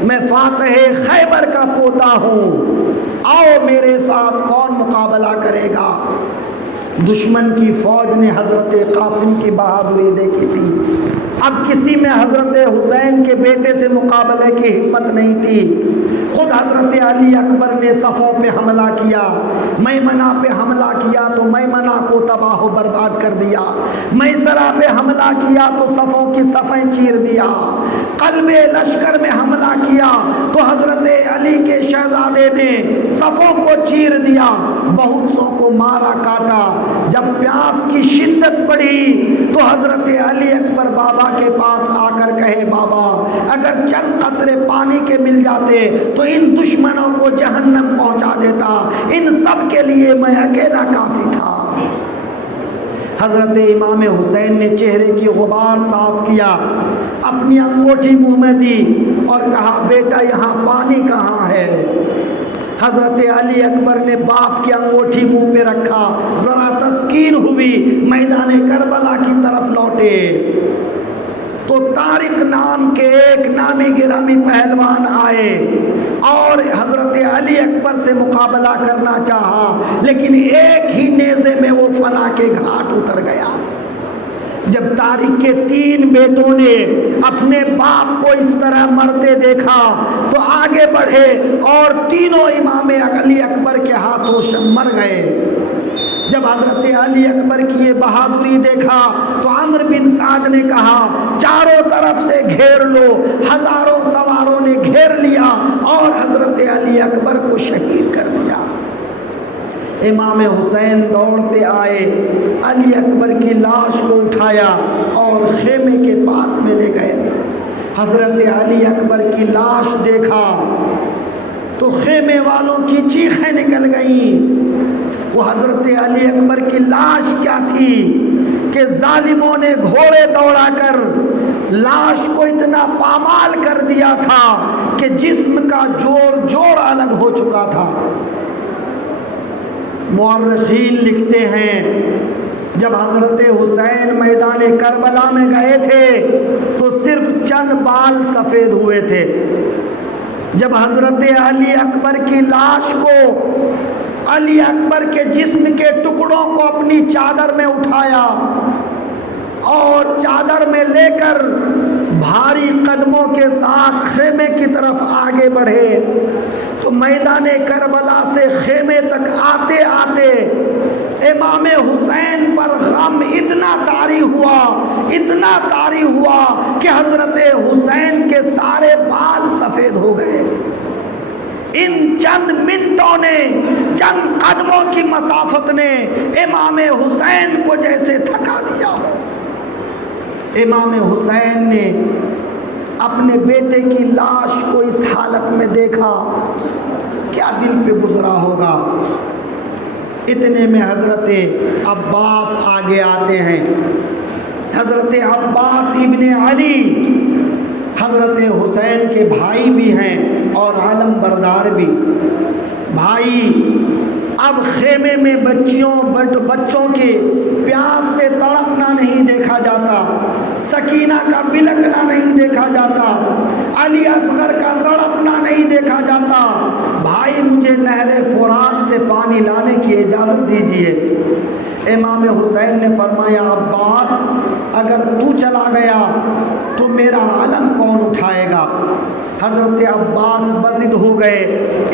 میں فاتح خیبر کا پوتا ہوں۔ آؤ میرے ساتھ کون مقابلہ کرے گا۔ دشمن کی فوج نے حضرت قاسم کی بہادری دیکھی تھی، اب کسی میں حضرت حسین کے بیٹے سے مقابلے کی ہمت نہیں تھی۔ خود حضرت علی اکبر نے صفوں پہ حملہ کیا، میمنہ پہ حملہ کیا تو میمنہ کو تباہ و برباد کر دیا، میسرہ پہ حملہ کیا تو صفوں کی صفیں چیر دیا، قلب لشکر میں حملہ کیا تو حضرت علی کے شہزادے نے صفوں کو چیر دیا، بہت سو کو مارا کاٹا۔ جب پیاس کی شدت پڑی تو حضرت علی اکبر بابا کے پاس آ کر کہے بابا اگر چند قطرے پانی کے مل جاتے تو ان دشمنوں کو جہنم پہنچا دیتا، ان سب کے لیے میں اکیلا کافی تھا۔ حضرت امام حسین نے چہرے کی غبار صاف کیا، اپنی انگوٹھی منہ میں دی اور کہا بیٹا یہاں پانی کہاں ہے؟ حضرت علی اکبر نے باپ کی انگوٹھی منہ پہ رکھا، ذرا تسکین ہوئی، میدان کربلا کی طرف لوٹے تو طارق نام کے ایک نامی گرامی پہلوان آئے اور حضرت علی اکبر سے مقابلہ کرنا چاہا، لیکن ایک ہی نیزے میں وہ فنا کے گھاٹ اتر گیا۔ جب طارق کے 3 بیٹوں نے اپنے باپ کو اس طرح مرتے دیکھا تو آگے بڑھے اور تینوں امام علی اکبر کے ہاتھوں مر گئے۔ جب حضرت علی اکبر کی یہ بہادری دیکھا تو عمرو بن سعد نے کہا چاروں طرف سے گھیر لو، ہزاروں سواروں نے گھیر لیا اور حضرت علی اکبر کو شہید کر دیا۔ امام حسین دوڑتے آئے، علی اکبر کی لاش کو اٹھایا اور خیمے کے پاس میں لے گئے۔ حضرت علی اکبر کی لاش دیکھا تو خیمے والوں کی چیخیں نکل گئیں۔ وہ حضرت علی اکبر کی لاش کیا تھی کہ ظالموں نے گھوڑے دوڑا کر لاش کو اتنا پامال کر دیا تھا کہ جسم کا جوڑ الگ ہو چکا تھا۔ مورخین لکھتے ہیں جب حضرت حسین میدان کربلا میں گئے تھے تو صرف چند بال سفید ہوئے تھے۔ جب حضرت علی اکبر کی لاش کو، علی اکبر کے جسم کے ٹکڑوں کو اپنی چادر میں اٹھایا اور چادر میں لے کر بھاری قدموں کے ساتھ خیمے کی طرف آگے بڑھے تو میدان کربلا سے خیمے تک آتے آتے امام حسین پر غم اتنا طاری ہوا کہ حضرت حسین کے سارے بال سفید ہو گئے۔ ان چند منٹوں نے، چند قدموں کی مسافت نے امام حسین کو جیسے تھکا دیا ہو۔ امام حسین نے اپنے بیٹے کی لاش کو اس حالت میں دیکھا، کیا دل پہ گزرا ہوگا۔ اتنے میں حضرت عباس آگے آتے ہیں۔ حضرت عباس ابن علی حضرت حسین کے بھائی بھی ہیں اور علم بردار بھی۔ بھائی اب خیمے میں بچوں کے پیاس سے تڑپنا نہیں دیکھا جاتا، سکینہ کا بلکنا نہیں دیکھا جاتا، علی اصغر کا تڑپنا نہیں دیکھا جاتا۔ بھائی مجھے نہر فرات سے پانی لانے کی اجازت دیجیے۔ امام حسین نے فرمایا عباس اگر تو چلا گیا تو میرا علم کون اٹھائے گا؟ حضرت عباس بضد ہو گئے۔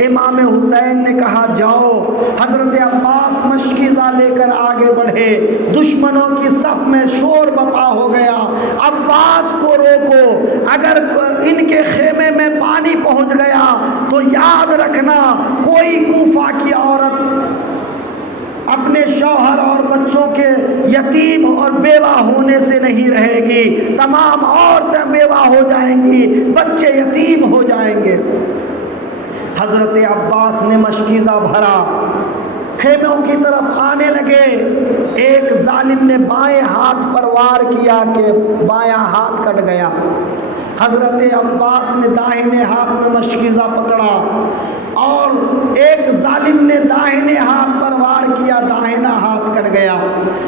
امام حسین نے کہا جاؤ۔ حضرت عباس مشکیزہ لے کر آگے بڑھے، دشمنوں کی صف میں شور بپا ہو گیا۔ عباس کو روکو، اگر ان کے خیمے میں پانی پہنچ گیا تو یاد رکھنا کوئی کوفہ کی عورت اپنے شوہر اور بچوں کے یتیم اور بیوہ ہونے سے نہیں رہے گی، تمام عورتیں بیوہ ہو جائیں گی، بچے یتیم ہو جائیں گے۔ حضرت عباس نے مشکیزہ بھرا، خیموں کی طرف آنے لگے۔ ایک ظالم نے بائیں ہاتھ پر وار کیا کہ بایاں ہاتھ کٹ گیا۔ حضرت عباس نے داہنے ہاتھ میں مشکیزہ پکڑا اور ایک ظالم نے داہنے ہاتھ پر وار کیا، داہنا ہاتھ کٹ گیا۔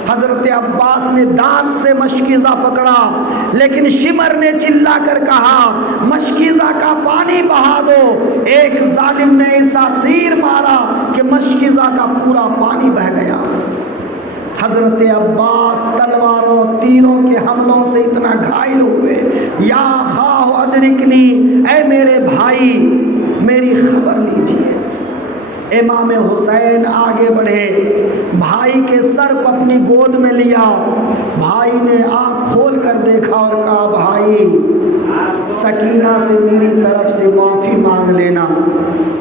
حضرت عباس نے دانت سے مشکیزہ پکڑا، لیکن شمر نے چلا کر کہا مشکیزہ کا پانی بہا دو۔ ایک ظالم نے ایسا تیر مارا کہ مشکیزہ کا پورا پانی بہہ گیا۔ حضرت عباس تلواروں تیروں کے حملوں سے اتنا گھائل ہوئے، یا خواہ ادرکنی، اے میرے بھائی میری خبر لیجیے۔ امام حسین آگے بڑھے، بھائی کے سر کو اپنی گود میں لیا، بھائی نے آنکھ کھول کر دیکھا اور کہا بھائی سکینہ سے میری طرف سے معافی مانگ لینا،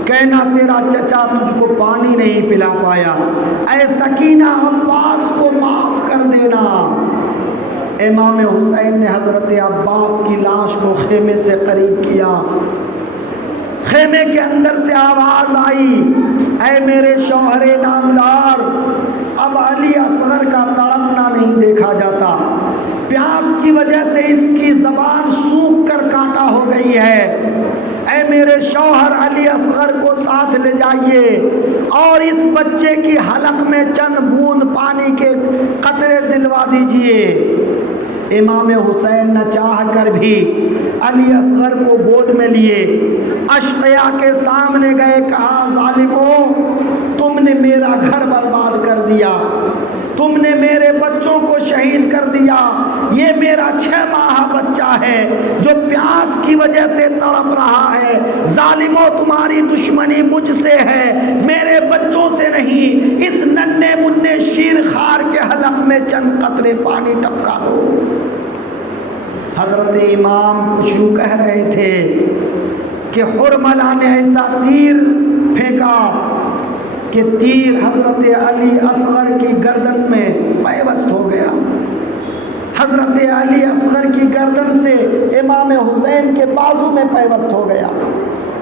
کہنا تیرا چچا تجھ کو پانی نہیں پلا پایا، اے سکینہ عباس کو معاف کر دینا۔ امام حسین نے حضرت عباس کی لاش کو خیمے سے قریب کیا، خیمے کے اندر سے آواز آئی، اے میرے شوہر نامدار، اب علی اصغر کا تڑپنا نہیں دیکھا جاتا، پیاس کی وجہ سے اس کی زبان سوکھ کر کانٹا ہو گئی ہے، اے میرے شوہر علی اصغر کو ساتھ لے جائیے اور اس بچے کی حلق میں چند بوند پانی کے قطرے دلوا دیجئے۔ امام حسین نہ چاہ کر بھی علی اصغر کو گود میں لیے، اشقیاء کے سامنے گئے، کہا ظالموں تم نے میرا گھر برباد کر دیا، تم نے میرے بچوں کو شہید کر دیا، یہ میرا 6 ماہ بچہ ہے جو پیاس کی وجہ سے تڑپ رہا ہے، ظالموں تمہاری دشمنی مجھ سے ہے میرے بچوں سے نہیں، اس ننھے منھے شیر خار کے حلق میں چند قطرے پانی ٹپکا دو۔ حضرت امام کچھ یوں کہہ رہے تھے کہ حرملہ نے ایسا تیر پھینکا کہ تیر حضرت علی اصغر کی گردن میں پیوست ہو گیا، حضرت علی اصغر کی گردن سے امام حسین کے بازو میں پیوست ہو گیا۔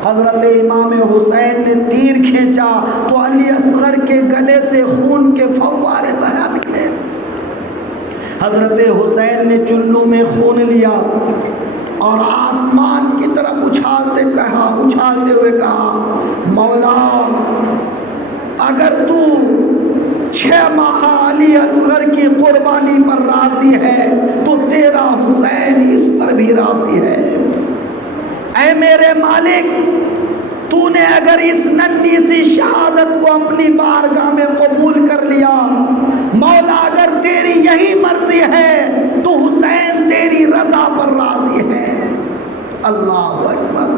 حضرت امام حسین نے تیر کھینچا تو علی اصغر کے گلے سے خون کے فوارے بہا نکلے۔ حضرت حسین نے چلو میں خون لیا اور آسمان کی طرف اچھالتے ہوئے کہا مولا اگر تو 6 ماہ علی اصغر کی قربانی پر راضی ہے تو تیرا حسین اس پر بھی راضی ہے۔ اے میرے مالک تو نے اگر اس ننھی سی شہادت کو اپنی بارگاہ میں قبول کر لیا، مولا اگر تیری یہی مرضی ہے تو حسین تیری رضا پر راضی ہے۔ اللہ اکبر۔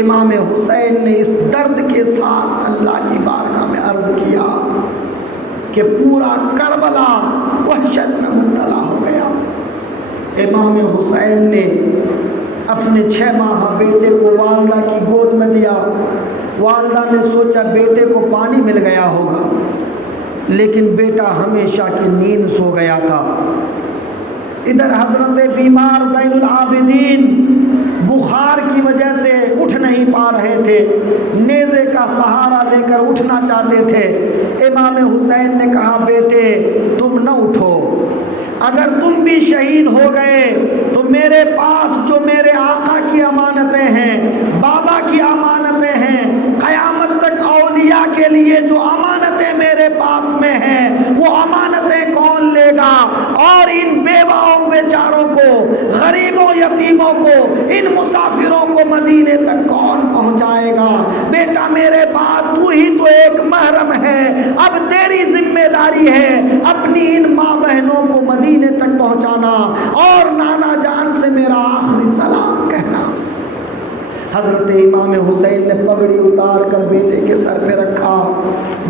امام حسین نے اس درد کے ساتھ اللہ کی بارگاہ میں عرض کیا کہ پورا کربلا وحشت میں مبتلا ہو گیا۔ امام حسین نے اپنے 6 ماہ بیٹے کو والدہ کی گود میں دیا، والدہ نے سوچا بیٹے کو پانی مل گیا ہوگا، لیکن بیٹا ہمیشہ کی نیند سو گیا تھا۔ ادھر حضرت بیمار زین العابدین بخار کی وجہ سے اٹھ نہیں پا رہے تھے، نیزے کا سہارا لے کر اٹھنا چاہتے تھے۔ امام حسین نے کہا بیٹے تم نہ اٹھو، اگر تم بھی شہید ہو گئے تو میرے پاس جو میرے آقا کی امانتیں ہیں، بابا کی امانتیں ہیں، قیامت تک اولیاء کے لیے جو امانتیں میرے پاس میں ہیں وہ امانتیں کون لے گا، اور ان بیواؤں بیچاروں کو، غریبوں یتیموں کو، ان مسافروں کو مدینے تک کون پہنچائے گا؟ بیٹا میرے بعد تو ہی تو ایک محرم ہے، اب تیری ذمہ داری ہے اپنی ان ماں بہنوں کو مدینے تک پہنچانا اور نانا جان سے میرا آخری سلام کہنا۔ حضرت امام حسین نے پگڑی اتار کر بیٹے کے سر پہ رکھا،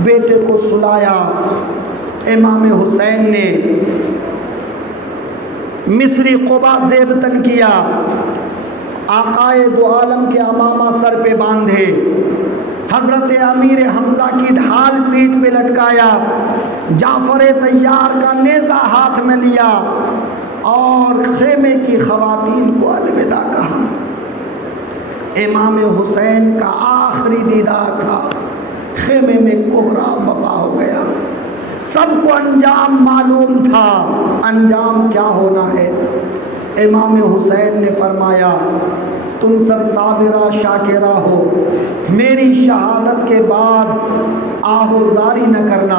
بیٹے کو سلایا۔ امام حسین نے مصری قبا زیبتن کیا، آقائے دو عالم کے امامہ سر پہ باندھے، حضرت امیر حمزہ کی ڈھال پیٹھ پہ لٹکایا، جعفر طیار کا نیزہ ہاتھ میں لیا اور خیمے کی خواتین کو الوداع کہا۔ امام حسین کا آخری دیدار تھا، خیمے میں کوہرا بپا ہو گیا، سب کو انجام معلوم تھا، انجام کیا ہونا ہے۔ امام حسین نے فرمایا تم سب صابرہ شاکرہ ہو، میری شہادت کے بعد آہوزاری نہ کرنا،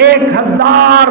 1000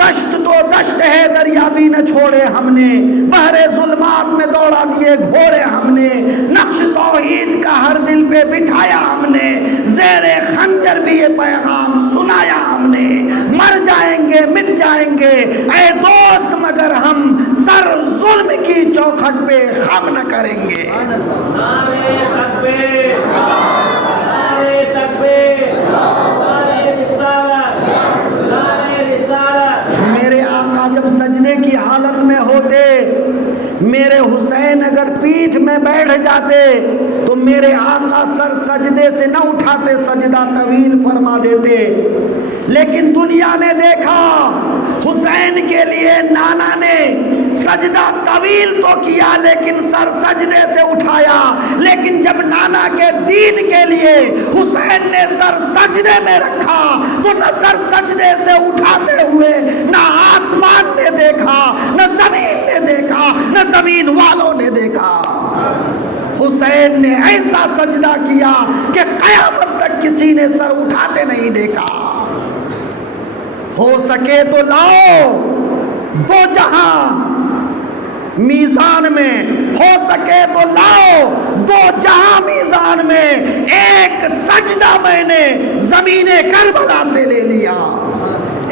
دشت ہے دریا بھی نہ چھوڑے ہم نے، بحر ظلمات میں دوڑا دیے گھوڑے ہم نے، نقش توحید کا ہر دل پہ بٹھایا ہم نے، زیر خنجر بھی یہ پیغام سنایا ہم نے، مر جائیں گے مٹ جائیں گے اے دوست مگر ہم سر ظلم کی چوکھٹ پہ خم نہ کریں گے۔ نعرے تکبیر، نعرے تکبیر، نعرے رسالت، نعرے رسالت۔ میرے آقا جب سجدے کی حالت میں ہوتے، میرے حسین اگر پیٹھ میں بیٹھ جاتے تو میرے آقا سر سجدے سے نہ اٹھاتے، سجدہ طویل فرما دیتے۔ لیکن دنیا نے دیکھا حسین کے لیے نانا نے سجدہ طویل تو کیا لیکن سر سجدے سے اٹھایا، لیکن جب نانا کے دین کے لیے حسین نے سر سجدے میں رکھا تو نہ سر سجدے سے اٹھاتے ہوئے نہ آسمان نے دیکھا، نہ زمین نے دیکھا، نہ زمین والوں نے دیکھا۔ حسین نے ایسا سجدہ کیا کہ قیامت تک کسی نے سر اٹھاتے نہیں دیکھا۔ ہو سکے تو لاؤ دو جہاں میزان میں، ہو سکے تو لاؤ دو جہاں میزان میں، ایک سجدہ میں نے زمین کربلا سے لے لیا،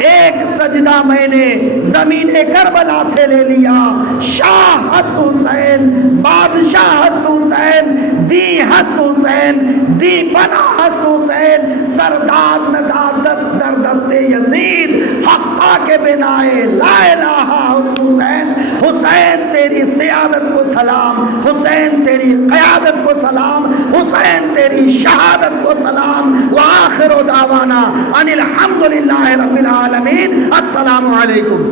ایک سجدہ میں نے زمین کربلا سے لے لیا۔ شاہ ہست حسین، بادشاہ ہست حسین، دی ہست حسین، دی بنا ہست حسین، سرداد نداد دست در دست یزید، حقا کے بنائے لا الہ ہست حسین۔ حسین تیری سیادت کو سلام، حسین تیری قیادت کو سلام، حسین تیری شہادت کو سلام۔ وآخر دعوانا ان الحمدللہ رب العالمین۔ السلام علیکم۔